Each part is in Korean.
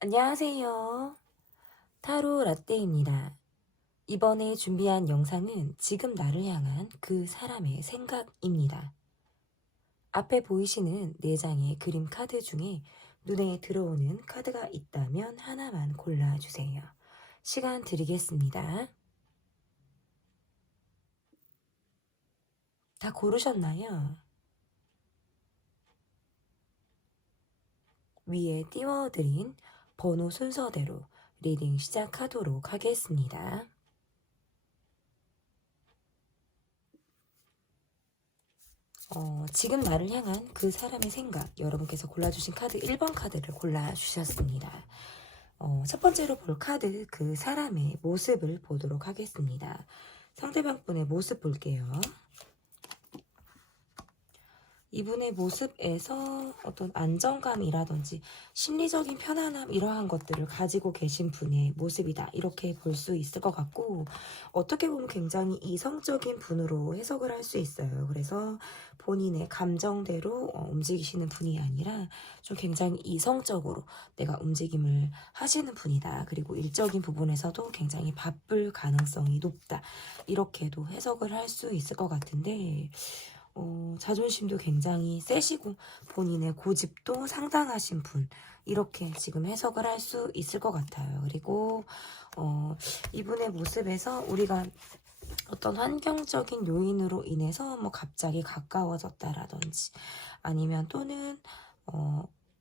안녕하세요. 타로 라떼입니다. 이번에 준비한 영상은 지금 나를 향한 그 사람의 생각입니다. 앞에 보이시는 4장의 그림 카드 중에 눈에 들어오는 카드가 있다면 하나만 골라주세요. 시간 드리겠습니다. 다 고르셨나요? 위에 띄워드린 번호 순서대로 리딩 시작하도록 하겠습니다. 지금 나를 향한 그 사람의 생각, 여러분께서 골라주신 카드 1번 카드를 골라주셨습니다. 첫 번째로 볼 카드, 그 사람의 모습을 보도록 하겠습니다. 상대방 분의 모습 볼게요. 이분의 모습에서 어떤 안정감이라든지 심리적인 편안함 이러한 것들을 가지고 계신 분의 모습이다, 이렇게 볼 수 있을 것 같고, 어떻게 보면 굉장히 이성적인 분으로 해석을 할 수 있어요. 그래서 본인의 감정대로 움직이시는 분이 아니라 좀 굉장히 이성적으로 내가 움직임을 하시는 분이다. 그리고 일적인 부분에서도 굉장히 바쁠 가능성이 높다, 이렇게도 해석을 할 수 있을 것 같은데, 자존심도 굉장히 세시고 본인의 고집도 상당하신 분, 이렇게 지금 해석을 할 수 있을 것 같아요. 그리고 이분의 모습에서 우리가 어떤 환경적인 요인으로 인해서 뭐 갑자기 가까워졌다라든지, 아니면 또는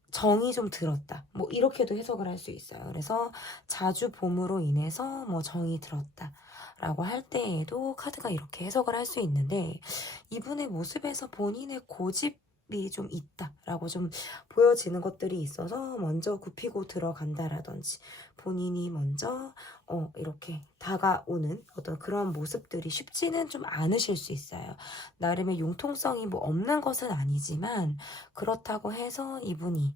정이 좀 들었다, 뭐 이렇게도 해석을 할 수 있어요. 그래서 자주 봄으로 인해서 뭐 정이 들었다 라고 할 때에도 카드가 이렇게 해석을 할 수 있는데, 이분의 모습에서 본인의 고집이 좀 있다라고 좀 보여지는 것들이 있어서 먼저 굽히고 들어간다라든지, 본인이 먼저 이렇게 다가오는 어떤 그런 모습들이 쉽지는 좀 않으실 수 있어요. 나름의 융통성이 뭐 없는 것은 아니지만, 그렇다고 해서 이분이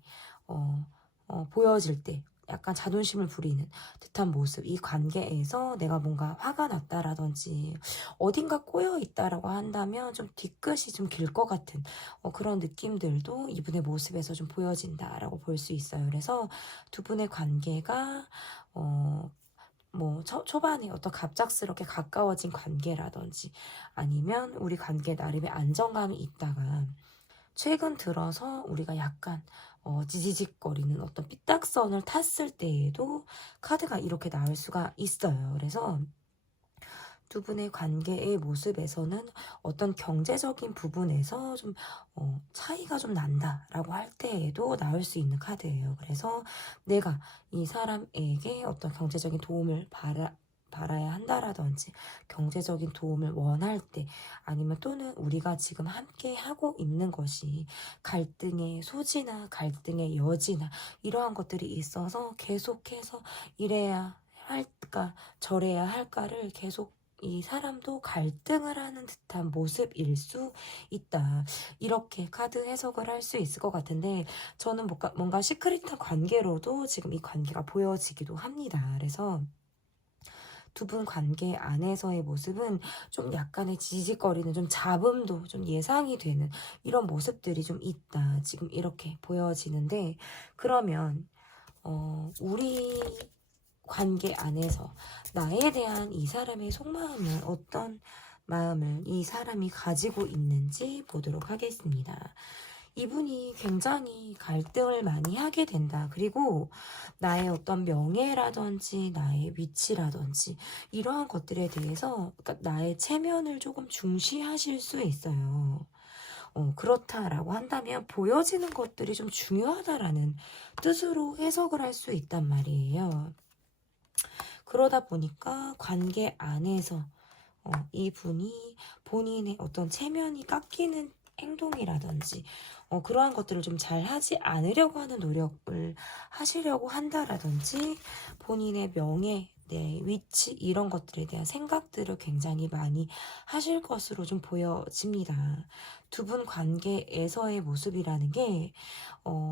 보여질 때 약간 자존심을 부리는 듯한 모습, 이 관계에서 내가 뭔가 화가 났다라든지 어딘가 꼬여 있다라고 한다면 좀 뒤끝이 좀 길 것 같은 그런 느낌들도 이분의 모습에서 좀 보여진다라고 볼 수 있어요. 그래서 두 분의 관계가 뭐 초반에 어떤 갑작스럽게 가까워진 관계라든지, 아니면 우리 관계 나름의 안정감이 있다가 최근 들어서 우리가 약간 지지직거리는 어떤 삐딱선을 탔을 때에도 카드가 이렇게 나올 수가 있어요. 그래서 두 분의 관계의 모습에서는 어떤 경제적인 부분에서 좀 차이가 좀 난다라고 할 때에도 나올 수 있는 카드예요. 그래서 내가 이 사람에게 어떤 경제적인 도움을 바라야 한다라든지, 경제적인 도움을 원할 때, 아니면 또는 우리가 지금 함께 하고 있는 것이 갈등의 소지나 갈등의 여지나 이러한 것들이 있어서 계속해서 이래야 할까 저래야 할까를 계속 이 사람도 갈등을 하는 듯한 모습일 수 있다, 이렇게 카드 해석을 할 수 있을 것 같은데, 저는 뭔가 시크릿한 관계로도 지금 이 관계가 보여지기도 합니다. 그래서 두 분 관계 안에서의 모습은 좀 약간의 지지직거리는, 좀 잡음도 좀 예상이 되는 이런 모습들이 좀 있다, 지금 이렇게 보여지는데, 그러면 우리 관계 안에서 나에 대한 이 사람의 속마음은 어떤 마음을 이 사람이 가지고 있는지 보도록 하겠습니다. 이분이 굉장히 갈등을 많이 하게 된다. 그리고 나의 어떤 명예라든지 나의 위치라든지 이러한 것들에 대해서, 그러니까 나의 체면을 조금 중시하실 수 있어요. 그렇다라고 한다면 보여지는 것들이 좀 중요하다라는 뜻으로 해석을 할 수 있단 말이에요. 그러다 보니까 관계 안에서 이분이 본인의 어떤 체면이 깎이는 행동이라든지 그러한 것들을 좀 잘 하지 않으려고 하는 노력을 하시려고 한다라든지, 본인의 명예, 내 위치 이런 것들에 대한 생각들을 굉장히 많이 하실 것으로 좀 보여집니다. 두 분 관계에서의 모습이라는 게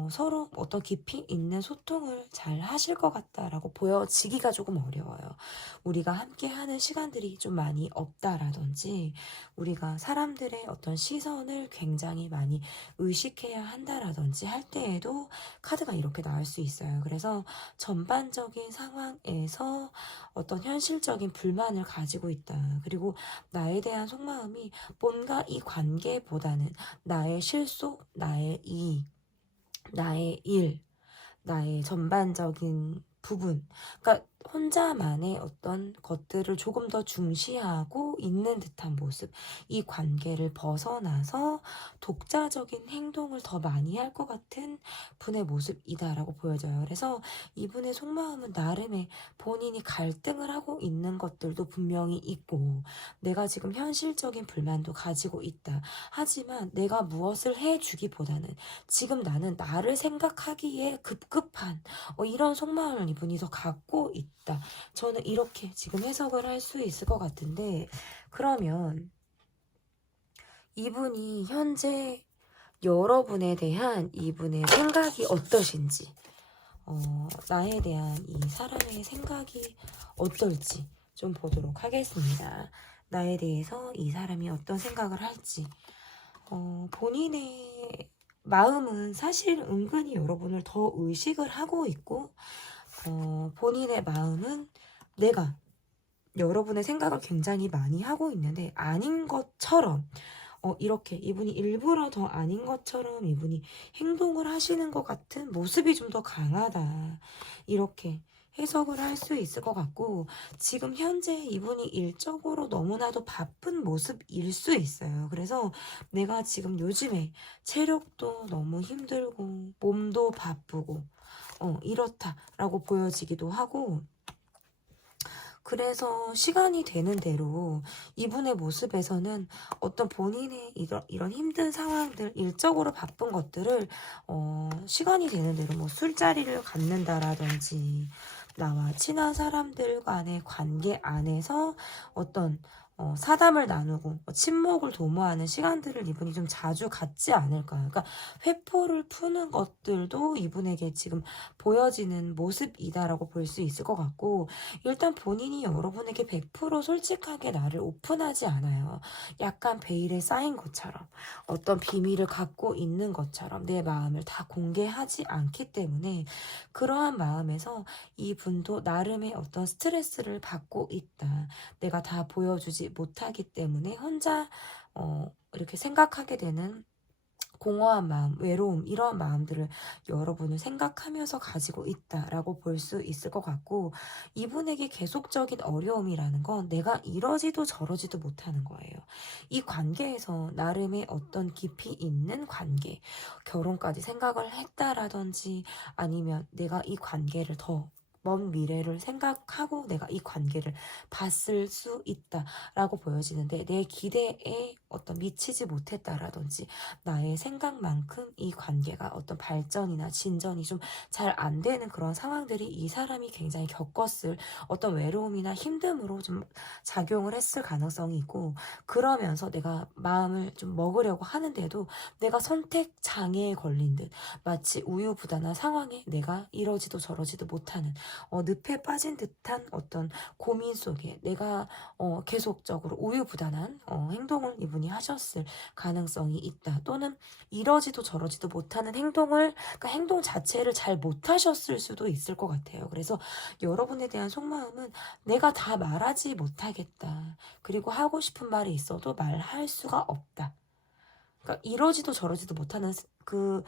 서로 어떤 깊이 있는 소통을 잘 하실 것 같다라고 보여지기가 조금 어려워요. 우리가 함께 하는 시간들이 좀 많이 없다라든지, 우리가 사람들의 어떤 시선을 굉장히 많이 의식해야 한다라든지 할 때에도 카드가 이렇게 나올 수 있어요. 그래서 전반적인 상황에서 어떤 현실적인 불만을 가지고 있다. 그리고 나에 대한 속마음이 뭔가 이 관계보다는 나의 실속, 나의 이익, 나의 일, 나의 전반적인 부분, 그러니까 혼자만의 어떤 것들을 조금 더 중시하고 있는 듯한 모습, 이 관계를 벗어나서 독자적인 행동을 더 많이 할 것 같은 분의 모습이다라고 보여져요. 그래서 이분의 속마음은 나름의 본인이 갈등을 하고 있는 것들도 분명히 있고, 내가 지금 현실적인 불만도 가지고 있다. 하지만 내가 무엇을 해주기보다는 지금 나는 나를 생각하기에 급급한 이런 속마음을 이분이 더 갖고 있다. 저는 이렇게 지금 해석을 할 수 있을 것 같은데, 그러면 이분이 현재 여러분에 대한 이분의 생각이 어떠신지, 나에 대한 이 사람의 생각이 어떨지 좀 보도록 하겠습니다. 나에 대해서 이 사람이 어떤 생각을 할지. 본인의 마음은 사실 은근히 여러분을 더 의식을 하고 있고, 본인의 마음은 내가 여러분의 생각을 굉장히 많이 하고 있는데 아닌 것처럼, 이렇게 이분이 일부러 더 아닌 것처럼 이분이 행동을 하시는 것 같은 모습이 좀 더 강하다. 이렇게 해석을 할 수 있을 것 같고, 지금 현재 이분이 일적으로 너무나도 바쁜 모습일 수 있어요. 그래서 내가 지금 요즘에 체력도 너무 힘들고 몸도 바쁘고 이렇다라고 보여지기도 하고, 그래서 시간이 되는 대로 이분의 모습에서는 어떤 본인의 이런 힘든 상황들, 일적으로 바쁜 것들을 시간이 되는 대로 뭐 술자리를 갖는다라든지, 나와 친한 사람들 간의 관계 안에서 어떤 사담을 나누고 친목을 도모하는 시간들을 이분이 좀 자주 갖지 않을까요? 그러니까 회포를 푸는 것들도 이분에게 지금 보여지는 모습이다라고 볼 수 있을 것 같고, 일단 본인이 여러분에게 100% 솔직하게 나를 오픈하지 않아요. 약간 베일에 쌓인 것처럼, 어떤 비밀을 갖고 있는 것처럼 내 마음을 다 공개하지 않기 때문에, 그러한 마음에서 이분도 나름의 어떤 스트레스를 받고 있다. 내가 다 보여주지 못하기 때문에 혼자 이렇게 생각하게 되는 공허한 마음, 외로움, 이런 마음들을 여러분은 생각하면서 가지고 있다라고 볼 수 있을 것 같고, 이분에게 계속적인 어려움이라는 건 내가 이러지도 저러지도 못하는 거예요. 이 관계에서 나름의 어떤 깊이 있는 관계, 결혼까지 생각을 했다라든지, 아니면 내가 이 관계를 더 먼 미래를 생각하고 내가 이 관계를 봤을 수 있다라고 보여지는데, 내 기대에 어떤 미치지 못했다라든지, 나의 생각만큼 이 관계가 어떤 발전이나 진전이 좀 잘 안 되는 그런 상황들이 이 사람이 굉장히 겪었을 어떤 외로움이나 힘듦으로 좀 작용을 했을 가능성이 있고, 그러면서 내가 마음을 좀 먹으려고 하는데도 내가 선택 장애에 걸린 듯, 마치 우유부단한 상황에 내가 이러지도 저러지도 못하는 늪에 빠진 듯한 어떤 고민 속에 내가 계속적으로 우유부단한 행동을 이분이 하셨을 가능성이 있다. 또는 이러지도 저러지도 못하는 그러니까 행동 자체를 잘 못하셨을 수도 있을 것 같아요. 그래서 여러분에 대한 속마음은 내가 다 말하지 못하겠다. 그리고 하고 싶은 말이 있어도 말할 수가 없다. 그러니까 이러지도 저러지도 못하는 그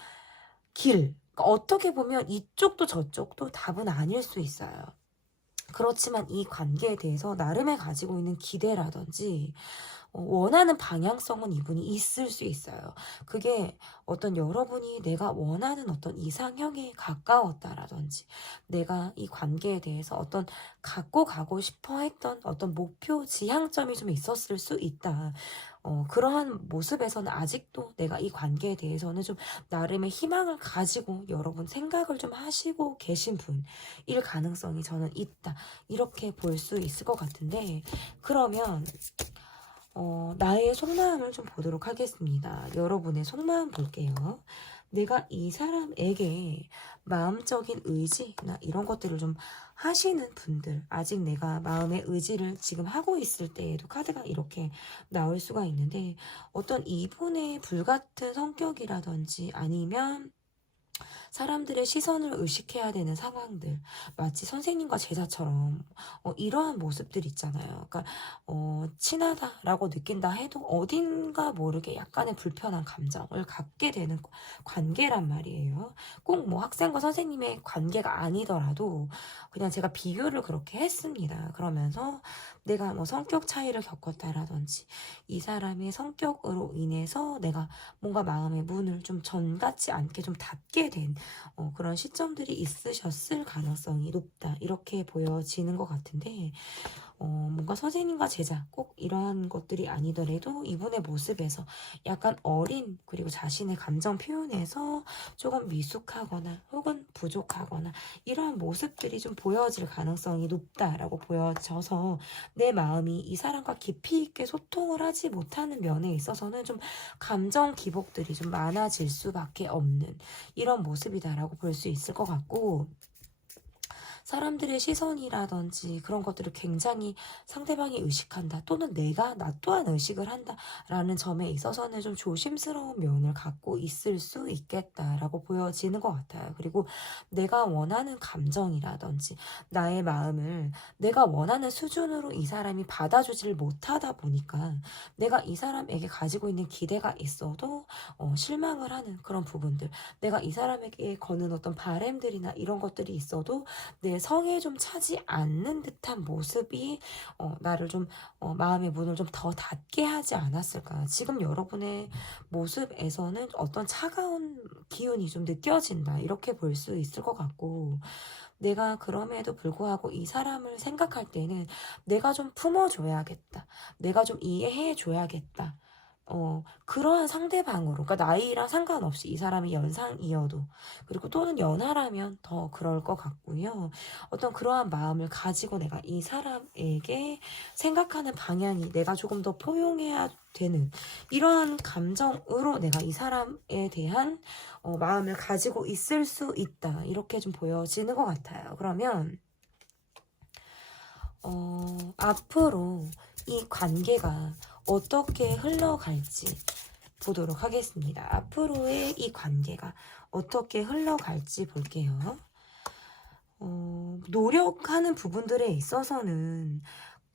길. 그러니까 어떻게 보면 이쪽도 저쪽도 답은 아닐 수 있어요. 그렇지만 이 관계에 대해서 나름의 가지고 있는 기대라든지 원하는 방향성은 이분이 있을 수 있어요. 그게 어떤 여러분이 내가 원하는 어떤 이상형에 가까웠다라든지, 내가 이 관계에 대해서 어떤 갖고 가고 싶어 했던 어떤 목표, 지향점이 좀 있었을 수 있다. 그러한 모습에서는 아직도 내가 이 관계에 대해서는 좀 나름의 희망을 가지고 여러분 생각을 좀 하시고 계신 분일 가능성이 저는 있다. 이렇게 볼 수 있을 것 같은데, 그러면 나의 속마음을 좀 보도록 하겠습니다. 여러분의 속마음 볼게요. 내가 이 사람에게 마음적인 의지나 이런 것들을 좀 하시는 분들, 아직 내가 마음의 의지를 지금 하고 있을 때에도 카드가 이렇게 나올 수가 있는데, 어떤 이분의 불같은 성격이라든지 아니면 사람들의 시선을 의식해야 되는 상황들, 마치 선생님과 제자처럼 이러한 모습들 있잖아요. 그러니까 친하다라고 느낀다 해도 어딘가 모르게 약간의 불편한 감정을 갖게 되는 관계란 말이에요. 꼭 뭐 학생과 선생님의 관계가 아니더라도 그냥 제가 비교를 그렇게 했습니다. 그러면서 내가 뭐 성격 차이를 겪었다라든지 이 사람의 성격으로 인해서 내가 뭔가 마음의 문을 좀 전 같지 않게 좀 닫게 된 그런 시점들이 있으셨을 가능성이 높다. 이렇게 보여지는 것 같은데, 뭔가 선생님과 제자 꼭 이러한 것들이 아니더라도 이분의 모습에서 약간 어린 그리고 자신의 감정 표현에서 조금 미숙하거나 혹은 부족하거나 이러한 모습들이 좀 보여질 가능성이 높다라고 보여져서 내 마음이 이 사람과 깊이 있게 소통을 하지 못하는 면에 있어서는 좀 감정 기복들이 좀 많아질 수밖에 없는 이런 모습이다라고 볼 수 있을 것 같고, 사람들의 시선이라든지 그런 것들을 굉장히 상대방이 의식한다 또는 내가 나 또한 의식을 한다라는 점에 있어서는 좀 조심스러운 면을 갖고 있을 수 있겠다라고 보여지는 것 같아요. 그리고 내가 원하는 감정이라든지 나의 마음을 내가 원하는 수준으로 이 사람이 받아주지를 못하다 보니까 내가 이 사람에게 가지고 있는 기대가 있어도 실망을 하는 그런 부분들, 내가 이 사람에게 거는 어떤 바램들이나 이런 것들이 있어도 내 성에 좀 차지 않는 듯한 모습이 나를 좀 마음의 문을 좀 더 닫게 하지 않았을까. 지금 여러분의 모습에서는 어떤 차가운 기운이 좀 느껴진다. 이렇게 볼 수 있을 것 같고, 내가 그럼에도 불구하고 이 사람을 생각할 때는 내가 좀 품어줘야겠다. 내가 좀 이해해줘야겠다. 그러한 상대방으로, 그러니까 나이랑 상관없이 이 사람이 연상이어도, 그리고 또는 연하라면 더 그럴 것 같고요. 어떤 그러한 마음을 가지고 내가 이 사람에게 생각하는 방향이 내가 조금 더 포용해야 되는 이러한 감정으로 내가 이 사람에 대한 마음을 가지고 있을 수 있다. 이렇게 좀 보여지는 것 같아요. 그러면 앞으로 이 관계가 어떻게 흘러갈지 보도록 하겠습니다. 앞으로의 이 관계가 어떻게 흘러갈지 볼게요. 노력하는 부분들에 있어서는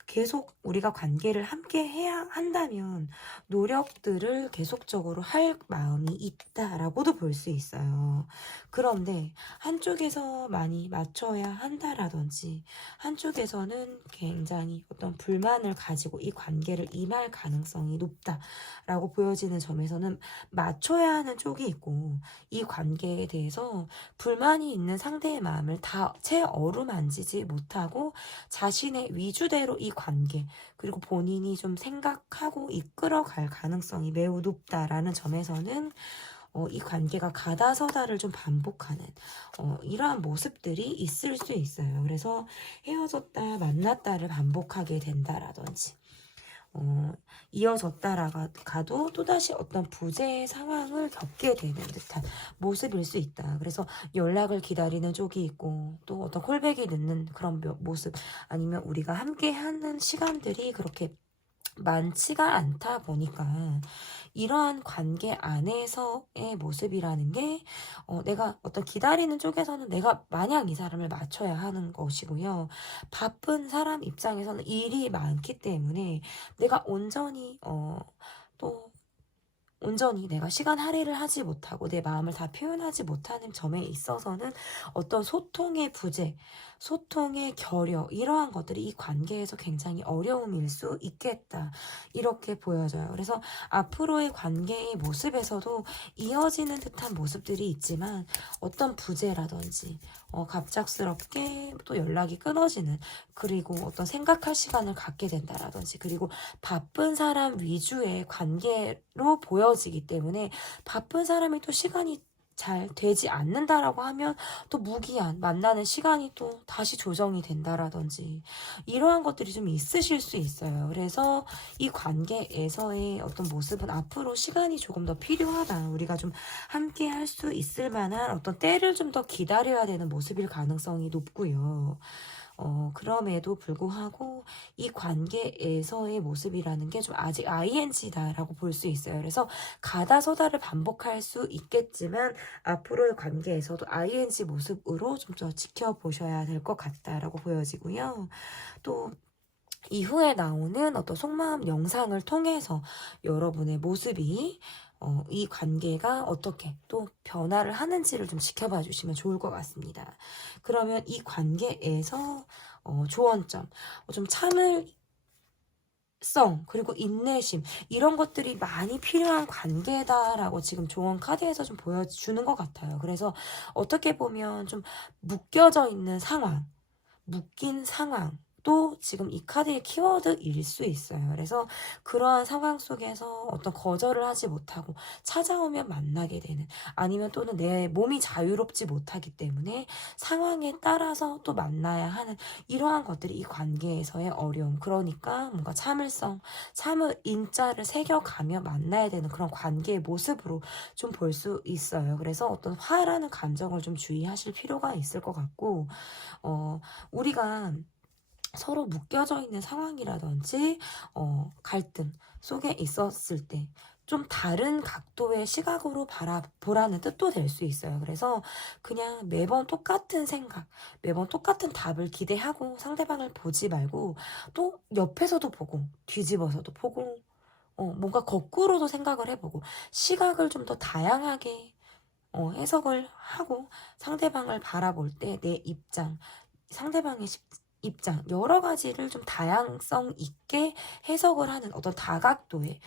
계속 우리가 관계를 함께 해야 한다면 노력들을 계속적으로 할 마음이 있다라고도 볼 수 있어요. 그런데 한쪽에서 많이 맞춰야 한다라든지 한쪽에서는 굉장히 어떤 불만을 가지고 이 관계를 임할 가능성이 높다라고 보여지는 점에서는 맞춰야 하는 쪽이 있고, 이 관계에 대해서 불만이 있는 상대의 마음을 다 채 어루만지지 못하고 자신의 위주대로 이 관계, 그리고 본인이 좀 생각하고 이끌어갈 가능성이 매우 높다라는 점에서는 이 관계가 가다서다를 좀 반복하는 이러한 모습들이 있을 수 있어요. 그래서 헤어졌다 만났다를 반복하게 된다라든지 이어졌다가도 또다시 어떤 부재의 상황을 겪게 되는 듯한 모습일 수 있다. 그래서 연락을 기다리는 쪽이 있고 또 어떤 콜백이 늦는 그런 모습, 아니면 우리가 함께 하는 시간들이 그렇게 많지가 않다 보니까 이러한 관계 안에서의 모습이라는 게 내가 어떤 기다리는 쪽에서는 내가 마냥 이 사람을 맞춰야 하는 것이고요. 바쁜 사람 입장에서는 일이 많기 때문에 내가 또 온전히 내가 시간 할애를 하지 못하고 내 마음을 다 표현하지 못하는 점에 있어서는 어떤 소통의 부재, 소통의 결여, 이러한 것들이 이 관계에서 굉장히 어려움일 수 있겠다. 이렇게 보여져요. 그래서 앞으로의 관계의 모습에서도 이어지는 듯한 모습들이 있지만 어떤 부재라든지 갑작스럽게 또 연락이 끊어지는, 그리고 어떤 생각할 시간을 갖게 된다라든지, 그리고 바쁜 사람 위주의 관계로 보여지기 때문에 바쁜 사람이 또 시간이 잘 되지 않는다라고 하면 또 무기한 만나는 시간이 또 다시 조정이 된다라든지 이러한 것들이 좀 있으실 수 있어요. 그래서 이 관계에서의 어떤 모습은 앞으로 시간이 조금 더 필요하다. 우리가 좀 함께 할 수 있을 만한 어떤 때를 좀 더 기다려야 되는 모습일 가능성이 높고요. 그럼에도 불구하고 이 관계에서의 모습이라는 게 좀 아직 ING다라고 볼 수 있어요. 그래서 가다서다를 반복할 수 있겠지만 앞으로의 관계에서도 ING 모습으로 좀 더 지켜보셔야 될 것 같다라고 보여지고요. 또 이후에 나오는 어떤 속마음 영상을 통해서 여러분의 모습이 이 관계가 어떻게 또 변화를 하는지를 좀 지켜봐 주시면 좋을 것 같습니다. 그러면 이 관계에서 조언점, 좀 참을성, 그리고 인내심, 이런 것들이 많이 필요한 관계다라고 지금 조언 카드에서 좀 보여주는 것 같아요. 그래서 어떻게 보면 좀 묶여져 있는 상황, 묶인 상황, 또 지금 이 카드의 키워드일 수 있어요. 그래서 그러한 상황 속에서 어떤 거절을 하지 못하고 찾아오면 만나게 되는, 아니면 또는 내 몸이 자유롭지 못하기 때문에 상황에 따라서 또 만나야 하는 이러한 것들이 이 관계에서의 어려움. 그러니까 뭔가 참을성, 참을 인자를 새겨가며 만나야 되는 그런 관계의 모습으로 좀 볼 수 있어요. 그래서 어떤 화라는 감정을 좀 주의하실 필요가 있을 것 같고, 우리가 서로 묶여져 있는 상황이라든지 갈등 속에 있었을 때 좀 다른 각도의 시각으로 바라보라는 뜻도 될 수 있어요. 그래서 그냥 매번 똑같은 생각, 매번 똑같은 답을 기대하고 상대방을 보지 말고 또 옆에서도 보고 뒤집어서도 보고 뭔가 거꾸로도 생각을 해보고 시각을 좀 더 다양하게 해석을 하고 상대방을 바라볼 때 내 입장, 상대방의 입장, 여러 가지를 좀 다양성 있게 해석을 하는 어떤 다각도의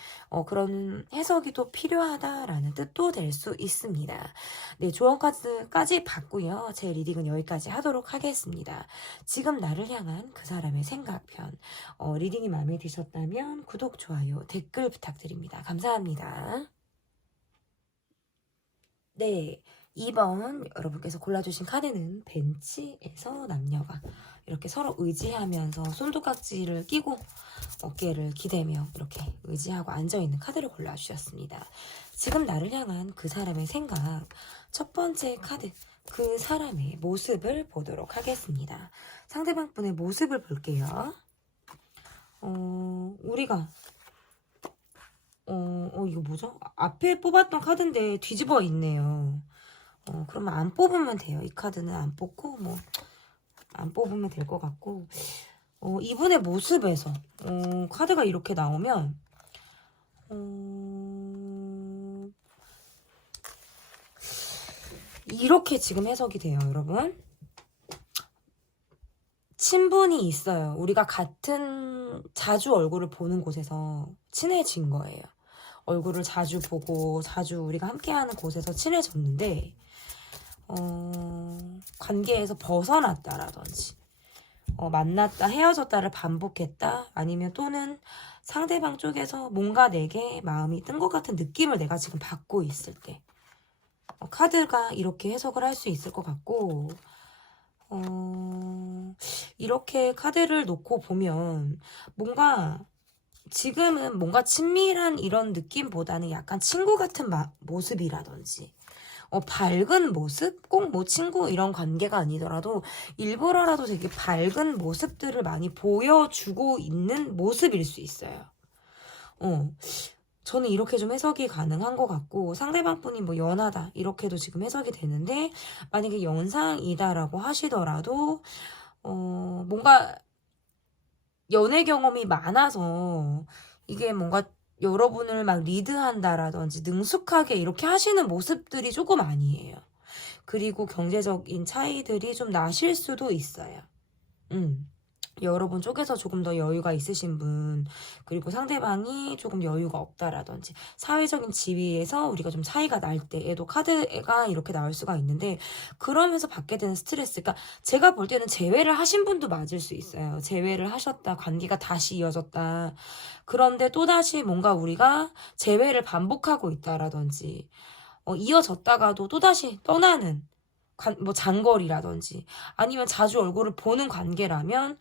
그런 해석이 또 필요하다라는 뜻도 될 수 있습니다. 네, 조언까지 받고요. 제 리딩은 여기까지 하도록 하겠습니다. 지금 나를 향한 그 사람의 생각편. 리딩이 마음에 드셨다면 구독, 좋아요, 댓글 부탁드립니다. 감사합니다. 네, 2번 여러분께서 골라주신 카드는 벤치에서 남녀가 이렇게 서로 의지하면서 손톱깍지를 끼고 어깨를 기대며 이렇게 의지하고 앉아있는 카드를 골라주셨습니다. 지금 나를 향한 그 사람의 생각, 첫 번째 카드, 그 사람의 모습을 보도록 하겠습니다. 상대방 분의 모습을 볼게요. 우리가 이거 뭐죠? 앞에 뽑았던 카드인데 뒤집어 있네요. 그러면 안 뽑으면 돼요. 이 카드는 안 뽑고, 안 뽑으면 될 것 같고, 이분의 모습에서, 카드가 이렇게 나오면, 이렇게 지금 해석이 돼요, 여러분. 친분이 있어요. 우리가 자주 얼굴을 보는 곳에서 친해진 거예요. 얼굴을 자주 보고, 자주 우리가 함께하는 곳에서 친해졌는데, 관계에서 벗어났다라든지 만났다 헤어졌다를 반복했다, 아니면 또는 상대방 쪽에서 뭔가 내게 마음이 뜬 것 같은 느낌을 내가 지금 받고 있을 때 카드가 이렇게 해석을 할 수 있을 것 같고, 이렇게 카드를 놓고 보면 지금은 뭔가 친밀한 이런 느낌보다는 약간 친구 같은 모습이라든지 밝은 모습? 꼭 뭐 친구 이런 관계가 아니더라도 일부러라도 되게 밝은 모습들을 많이 보여주고 있는 모습일 수 있어요. 저는 이렇게 좀 해석이 가능한 것 같고, 상대방 분이 뭐 연하다 이렇게도 지금 해석이 되는데, 만약에 연상이다라고 하시더라도 뭔가 연애 경험이 많아서 이게 뭔가 여러분을 막 리드한다라든지 능숙하게 이렇게 하시는 모습들이 조금 아니에요. 그리고 경제적인 차이들이 좀 나실 수도 있어요. 여러분 쪽에서 조금 더 여유가 있으신 분, 그리고 상대방이 조금 여유가 없다라든지 사회적인 지위에서 우리가 좀 차이가 날 때에도 카드가 이렇게 나올 수가 있는데, 그러면서 받게 되는 스트레스, 그러니까 제가 볼 때는 재회를 하신 분도 맞을 수 있어요. 재회를 하셨다, 관계가 다시 이어졌다, 그런데 또다시 뭔가 우리가 재회를 반복하고 있다라든지 이어졌다가도 또다시 떠나는 뭐 장거리라든지 아니면 자주 얼굴을 보는 관계라면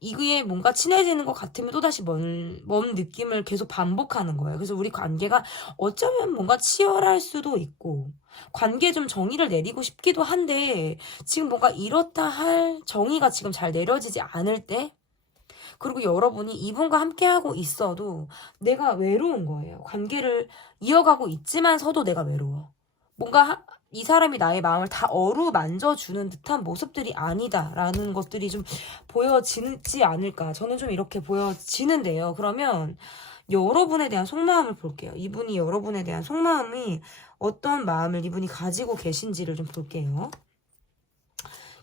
이게 뭔가 친해지는 것 같으면 또다시 먼 느낌을 계속 반복하는 거예요. 그래서 우리 관계가 어쩌면 뭔가 치열할 수도 있고 관계에 좀 정의를 내리고 싶기도 한데 지금 뭔가 이렇다 할 정의가 지금 잘 내려지지 않을 때 그리고 여러분이 이분과 함께하고 있어도 내가 외로운 거예요. 관계를 이어가고 있지만서도 내가 외로워. 뭔가 이 사람이 나의 마음을 다 어루만져주는 듯한 모습들이 아니다라는 것들이 좀 보여지지 않을까. 저는 좀 이렇게 보여지는데요. 그러면 여러분에 대한 속마음을 볼게요. 이분이 여러분에 대한 속마음이 어떤 마음을 이분이 가지고 계신지를 좀 볼게요.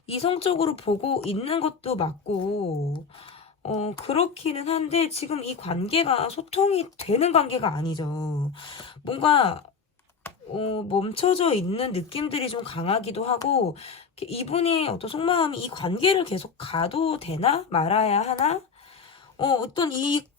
이성적으로 보고 있는 것도 맞고 그렇기는 한데 지금 이 관계가 소통이 되는 관계가 아니죠. 뭔가 멈춰져 있는 느낌들이 좀 강하기도 하고 이분의 어떤 속마음이 이 관계를 계속 가도 되나 말아야 하나 어떤 이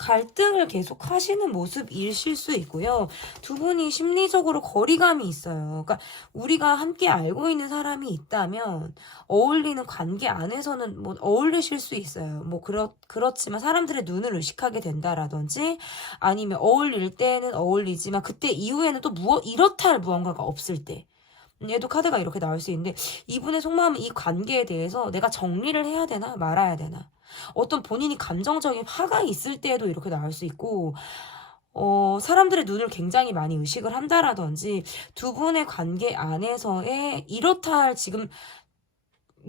갈등을 계속 하시는 모습이실 수 있고요. 두 분이 심리적으로 거리감이 있어요. 그러니까 우리가 함께 알고 있는 사람이 있다면 어울리는 관계 안에서는 뭐 어울리실 수 있어요. 뭐 그렇지만 사람들의 눈을 의식하게 된다라든지 아니면 어울릴 때는 어울리지만 그때 이후에는 또 이렇다 할 무언가가 없을 때 얘도 카드가 이렇게 나올 수 있는데 이분의 속마음은 이 관계에 대해서 내가 정리를 해야 되나 말아야 되나 어떤 본인이 감정적인 화가 있을 때에도 이렇게 나올 수 있고 사람들의 눈을 굉장히 많이 의식을 한다라든지 두 분의 관계 안에서의 이렇다 할 지금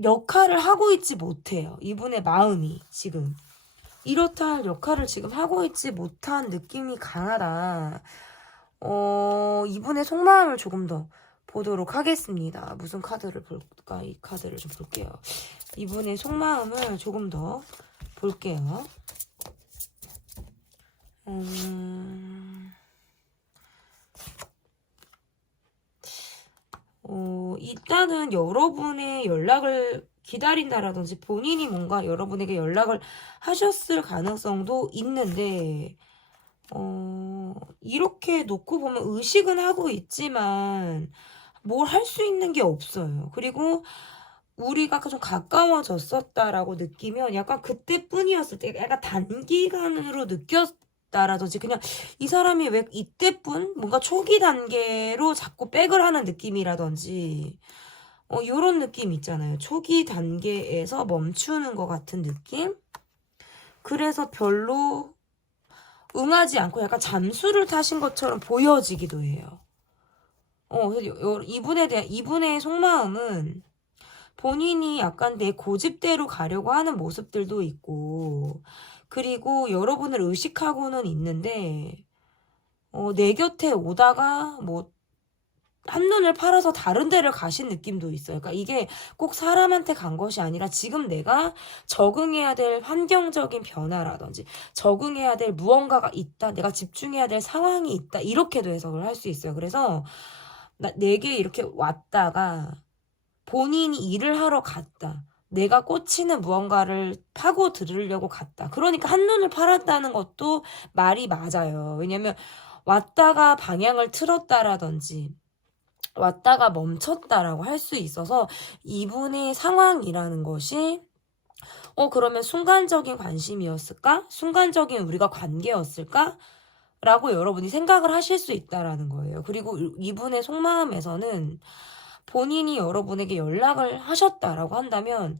역할을 하고 있지 못해요. 이분의 마음이 지금 이렇다 할 역할을 지금 하고 있지 못한 느낌이 강하다. 이분의 속마음을 조금 더 보도록 하겠습니다. 무슨 카드를 볼까? 이 카드를 좀 볼게요. 이분의 속마음을 조금 더 볼게요. 일단은 여러분의 연락을 기다린다라든지 본인이 뭔가 여러분에게 연락을 하셨을 가능성도 있는데 이렇게 놓고 보면 의식은 하고 있지만 뭘 할 수 있는 게 없어요. 그리고 우리가 좀 가까워졌었다라고 느끼면 약간 그때뿐이었을 때 약간 단기간으로 느꼈다라든지 그냥 이 사람이 왜 이때뿐 뭔가 초기 단계로 자꾸 백을 하는 느낌이라든지 요런 느낌 있잖아요. 초기 단계에서 멈추는 것 같은 느낌? 그래서 별로 응하지 않고 약간 잠수를 타신 것처럼 보여지기도 해요. 그래서 이분의 속마음은 본인이 약간 내 고집대로 가려고 하는 모습들도 있고, 그리고 여러분을 의식하고는 있는데, 내 곁에 오다가 뭐 한눈을 팔아서 다른 데를 가신 느낌도 있어요. 그러니까 이게 꼭 사람한테 간 것이 아니라 지금 내가 적응해야 될 환경적인 변화라든지 적응해야 될 무언가가 있다. 내가 집중해야 될 상황이 있다. 이렇게도 해석을 할 수 있어요. 그래서 내게 이렇게 왔다가 본인이 일을 하러 갔다. 내가 꽂히는 무언가를 파고 들으려고 갔다. 그러니까 한눈을 팔았다는 것도 말이 맞아요. 왜냐면 왔다가 방향을 틀었다라든지 왔다가 멈췄다라고 할 수 있어서 이분의 상황이라는 것이 그러면 순간적인 관심이었을까? 순간적인 우리가 관계였을까? 라고 여러분이 생각을 하실 수 있다라는 거예요. 그리고 이분의 속마음에서는 본인이 여러분에게 연락을 하셨다라고 한다면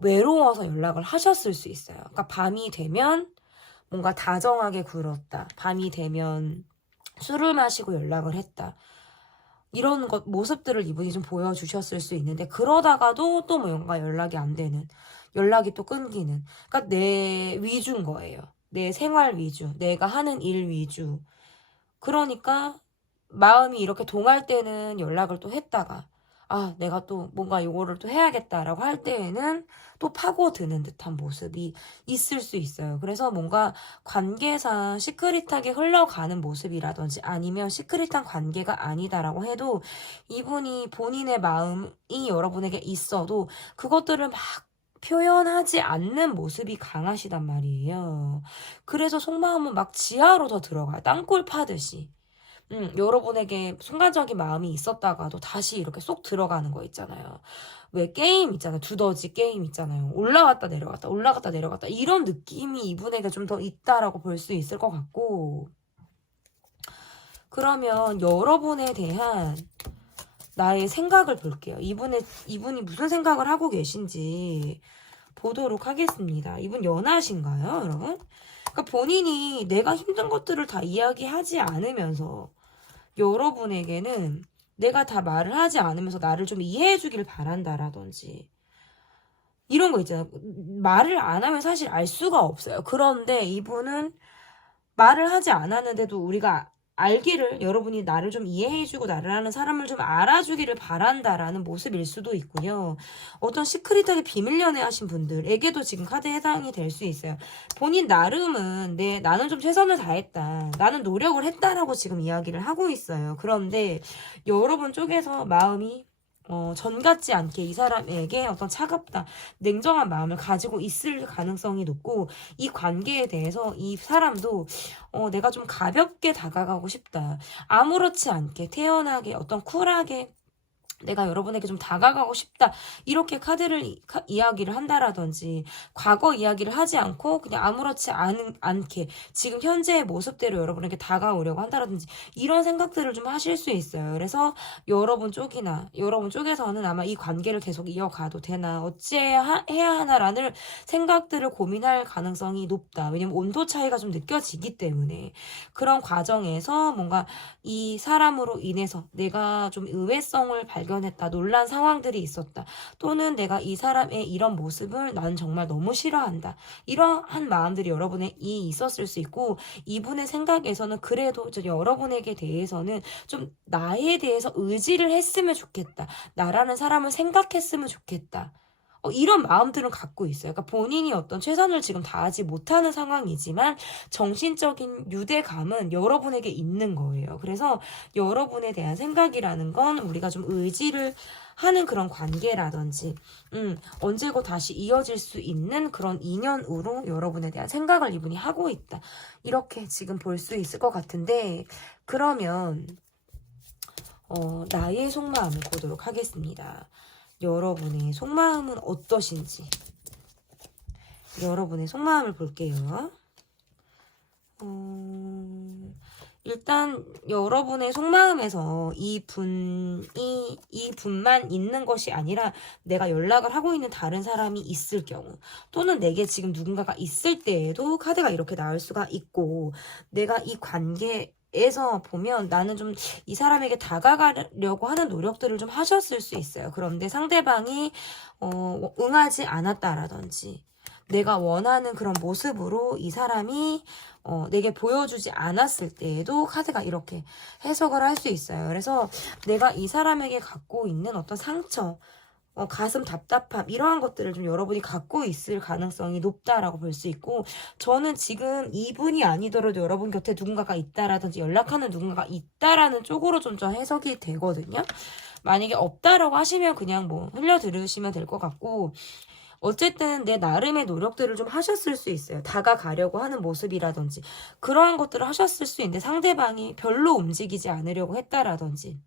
외로워서 연락을 하셨을 수 있어요. 그러니까 밤이 되면 뭔가 다정하게 굴었다. 밤이 되면 술을 마시고 연락을 했다. 이런 모습들을 이분이 좀 보여주셨을 수 있는데 그러다가도 또 뭔가 연락이 안 되는 연락이 또 끊기는 그러니까 내 위주인 거예요. 내 생활 위주, 내가 하는 일 위주. 그러니까 마음이 이렇게 동할 때는 연락을 또 했다가 내가 또 뭔가 이거를 또 해야겠다라고 할 때에는 또 파고드는 듯한 모습이 있을 수 있어요. 그래서 뭔가 관계상 시크릿하게 흘러가는 모습이라든지 아니면 시크릿한 관계가 아니다라고 해도 이분이 본인의 마음이 여러분에게 있어도 그것들을 막 표현하지 않는 모습이 강하시단 말이에요. 그래서 속마음은 막 지하로 더 들어가요. 땅굴 파듯이. 여러분에게 순간적인 마음이 있었다가도 다시 이렇게 쏙 들어가는 거 있잖아요. 왜 게임 있잖아요. 두더지 게임 있잖아요. 올라갔다 내려갔다 올라갔다 내려갔다 이런 느낌이 이분에게 좀 더 있다라고 볼 수 있을 것 같고, 그러면 여러분에 대한 나의 생각을 볼게요. 이분이 무슨 생각을 하고 계신지 보도록 하겠습니다. 이분 연하신가요, 여러분? 그러니까 본인이 내가 힘든 것들을 다 이야기하지 않으면서 여러분에게는 내가 다 말을 하지 않으면서 나를 좀 이해해 주길 바란다라든지 이런 거 있잖아요. 말을 안 하면 사실 알 수가 없어요. 그런데 이분은 말을 하지 않았는데도 우리가 알기를, 여러분이 나를 좀 이해해주고 나를 아는 사람을 좀 알아주기를 바란다라는 모습일 수도 있고요. 어떤 시크릿하게 비밀 연애하신 분들에게도 지금 카드에 해당이 될 수 있어요. 본인 나름은 나는 좀 최선을 다했다, 나는 노력을 했다라고 지금 이야기를 하고 있어요. 그런데 여러분 쪽에서 마음이 전 같지 않게 이 사람에게 어떤 차갑다, 냉정한 마음을 가지고 있을 가능성이 높고, 이 관계에 대해서 이 사람도 내가 좀 가볍게 다가가고 싶다, 아무렇지 않게 태연하게 어떤 쿨하게 내가 여러분에게 좀 다가가고 싶다, 이렇게 이야기를 한다라든지, 과거 이야기를 하지 않고 그냥 아무렇지 않게 지금 현재의 모습대로 여러분에게 다가오려고 한다라든지 이런 생각들을 좀 하실 수 있어요. 그래서 여러분 쪽에서는 아마 이 관계를 계속 이어가도 되나, 어찌해야 하나라는 생각들을 고민할 가능성이 높다. 왜냐면 온도 차이가 좀 느껴지기 때문에. 그런 과정에서 뭔가 이 사람으로 인해서 내가 좀 의외성을 발견했다, 놀란 상황들이 있었다, 또는 내가 이 사람의 이런 모습을 난 정말 너무 싫어한다, 이러한 마음들이 여러분의 있었을 수 있고, 이분의 생각에서는 그래도 여러분에게 대해서는 좀 나에 대해서 의지를 했으면 좋겠다, 나라는 사람을 생각했으면 좋겠다, 이런 마음들은 갖고 있어요. 그러니까 본인이 어떤 최선을 지금 다하지 못하는 상황이지만 정신적인 유대감은 여러분에게 있는 거예요. 그래서 여러분에 대한 생각이라는 건 우리가 좀 의지를 하는 그런 관계라든지 언제고 다시 이어질 수 있는 그런 인연으로 여러분에 대한 생각을 이분이 하고 있다, 이렇게 지금 볼 수 있을 것 같은데, 그러면 나의 속마음을 보도록 하겠습니다. 여러분의 속마음은 어떠신지, 여러분의 속마음을 볼게요. 일단 여러분의 속마음에서 이분만 있는 것이 아니라 내가 연락을 하고 있는 다른 사람이 있을 경우, 또는 내게 지금 누군가가 있을 때에도 카드가 이렇게 나올 수가 있고, 내가 이 관계에서 보면 나는 좀 이 사람에게 다가가려고 하는 노력들을 좀 하셨을 수 있어요. 그런데 상대방이 응하지 않았다라든지 내가 원하는 그런 모습으로 이 사람이 내게 보여주지 않았을 때에도 카드가 이렇게 해석을 할 수 있어요. 그래서 내가 이 사람에게 갖고 있는 어떤 상처, 가슴 답답함, 이러한 것들을 좀 여러분이 갖고 있을 가능성이 높다라고 볼 수 있고, 저는 지금 이분이 아니더라도 여러분 곁에 누군가가 있다라든지 연락하는 누군가가 있다라는 쪽으로 좀 해석이 되거든요. 만약에 없다라고 하시면 그냥 뭐 흘려 들으시면 될 것 같고, 어쨌든 내 나름의 노력들을 좀 하셨을 수 있어요. 다가가려고 하는 모습이라든지 그러한 것들을 하셨을 수 있는데 상대방이 별로 움직이지 않으려고 했다라든지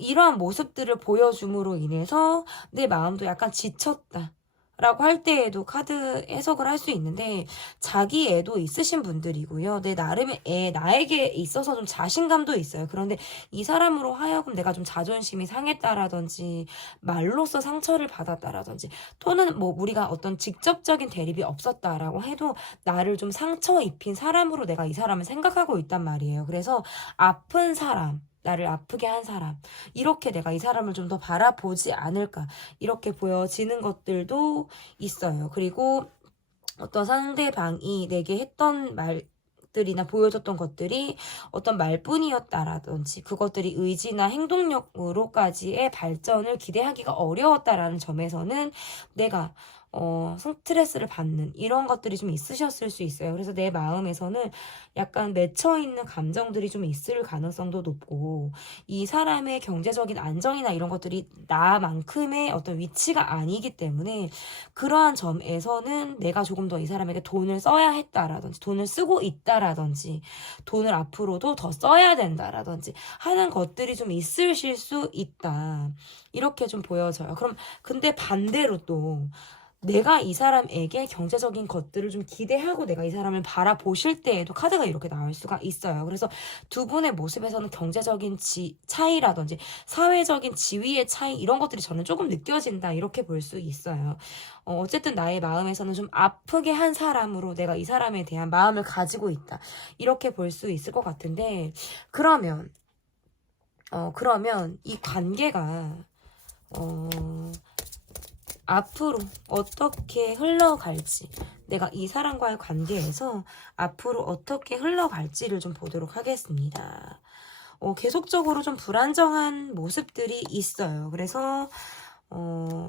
이러한 모습들을 보여줌으로 인해서 내 마음도 약간 지쳤다 라고 할 때에도 카드 해석을 할 수 있는데, 자기 애도 있으신 분들이고요. 내 나름의 나에게 있어서 좀 자신감도 있어요. 그런데 이 사람으로 하여금 내가 좀 자존심이 상했다라든지 말로써 상처를 받았다라든지, 또는 뭐 우리가 어떤 직접적인 대립이 없었다라고 해도 나를 좀 상처 입힌 사람으로 내가 이 사람을 생각하고 있단 말이에요. 그래서 아픈 사람, 나를 아프게 한 사람, 이렇게 내가 이 사람을 좀 더 바라보지 않을까, 이렇게 보여지는 것들도 있어요. 그리고 어떤 상대방이 내게 했던 말들이나 보여줬던 것들이 어떤 말뿐이었다라든지 그것들이 의지나 행동력으로까지의 발전을 기대하기가 어려웠다라는 점에서는 내가 스트레스를 받는 이런 것들이 좀 있으셨을 수 있어요. 그래서 내 마음에서는 약간 맺혀있는 감정들이 좀 있을 가능성도 높고, 이 사람의 경제적인 안정이나 이런 것들이 나만큼의 어떤 위치가 아니기 때문에 그러한 점에서는 내가 조금 더 이 사람에게 돈을 써야 했다라든지, 돈을 쓰고 있다라든지, 돈을 앞으로도 더 써야 된다라든지 하는 것들이 좀 있으실 수 있다. 이렇게 좀 보여져요. 그럼 근데 반대로 또 내가 이 사람에게 경제적인 것들을 좀 기대하고 내가 이 사람을 바라보실 때에도 카드가 이렇게 나올 수가 있어요. 그래서 두 분의 모습에서는 경제적인 차이라든지 사회적인 지위의 차이 이런 것들이 저는 조금 느껴진다 이렇게 볼 수 있어요. 어쨌든 나의 마음에서는 좀 아프게 한 사람으로 내가 이 사람에 대한 마음을 가지고 있다 이렇게 볼 수 있을 것 같은데, 그러면 이 관계가 앞으로 어떻게 흘러갈지, 내가 이 사람과의 관계에서 앞으로 어떻게 흘러갈지를 좀 보도록 하겠습니다. 계속적으로 좀 불안정한 모습들이 있어요. 그래서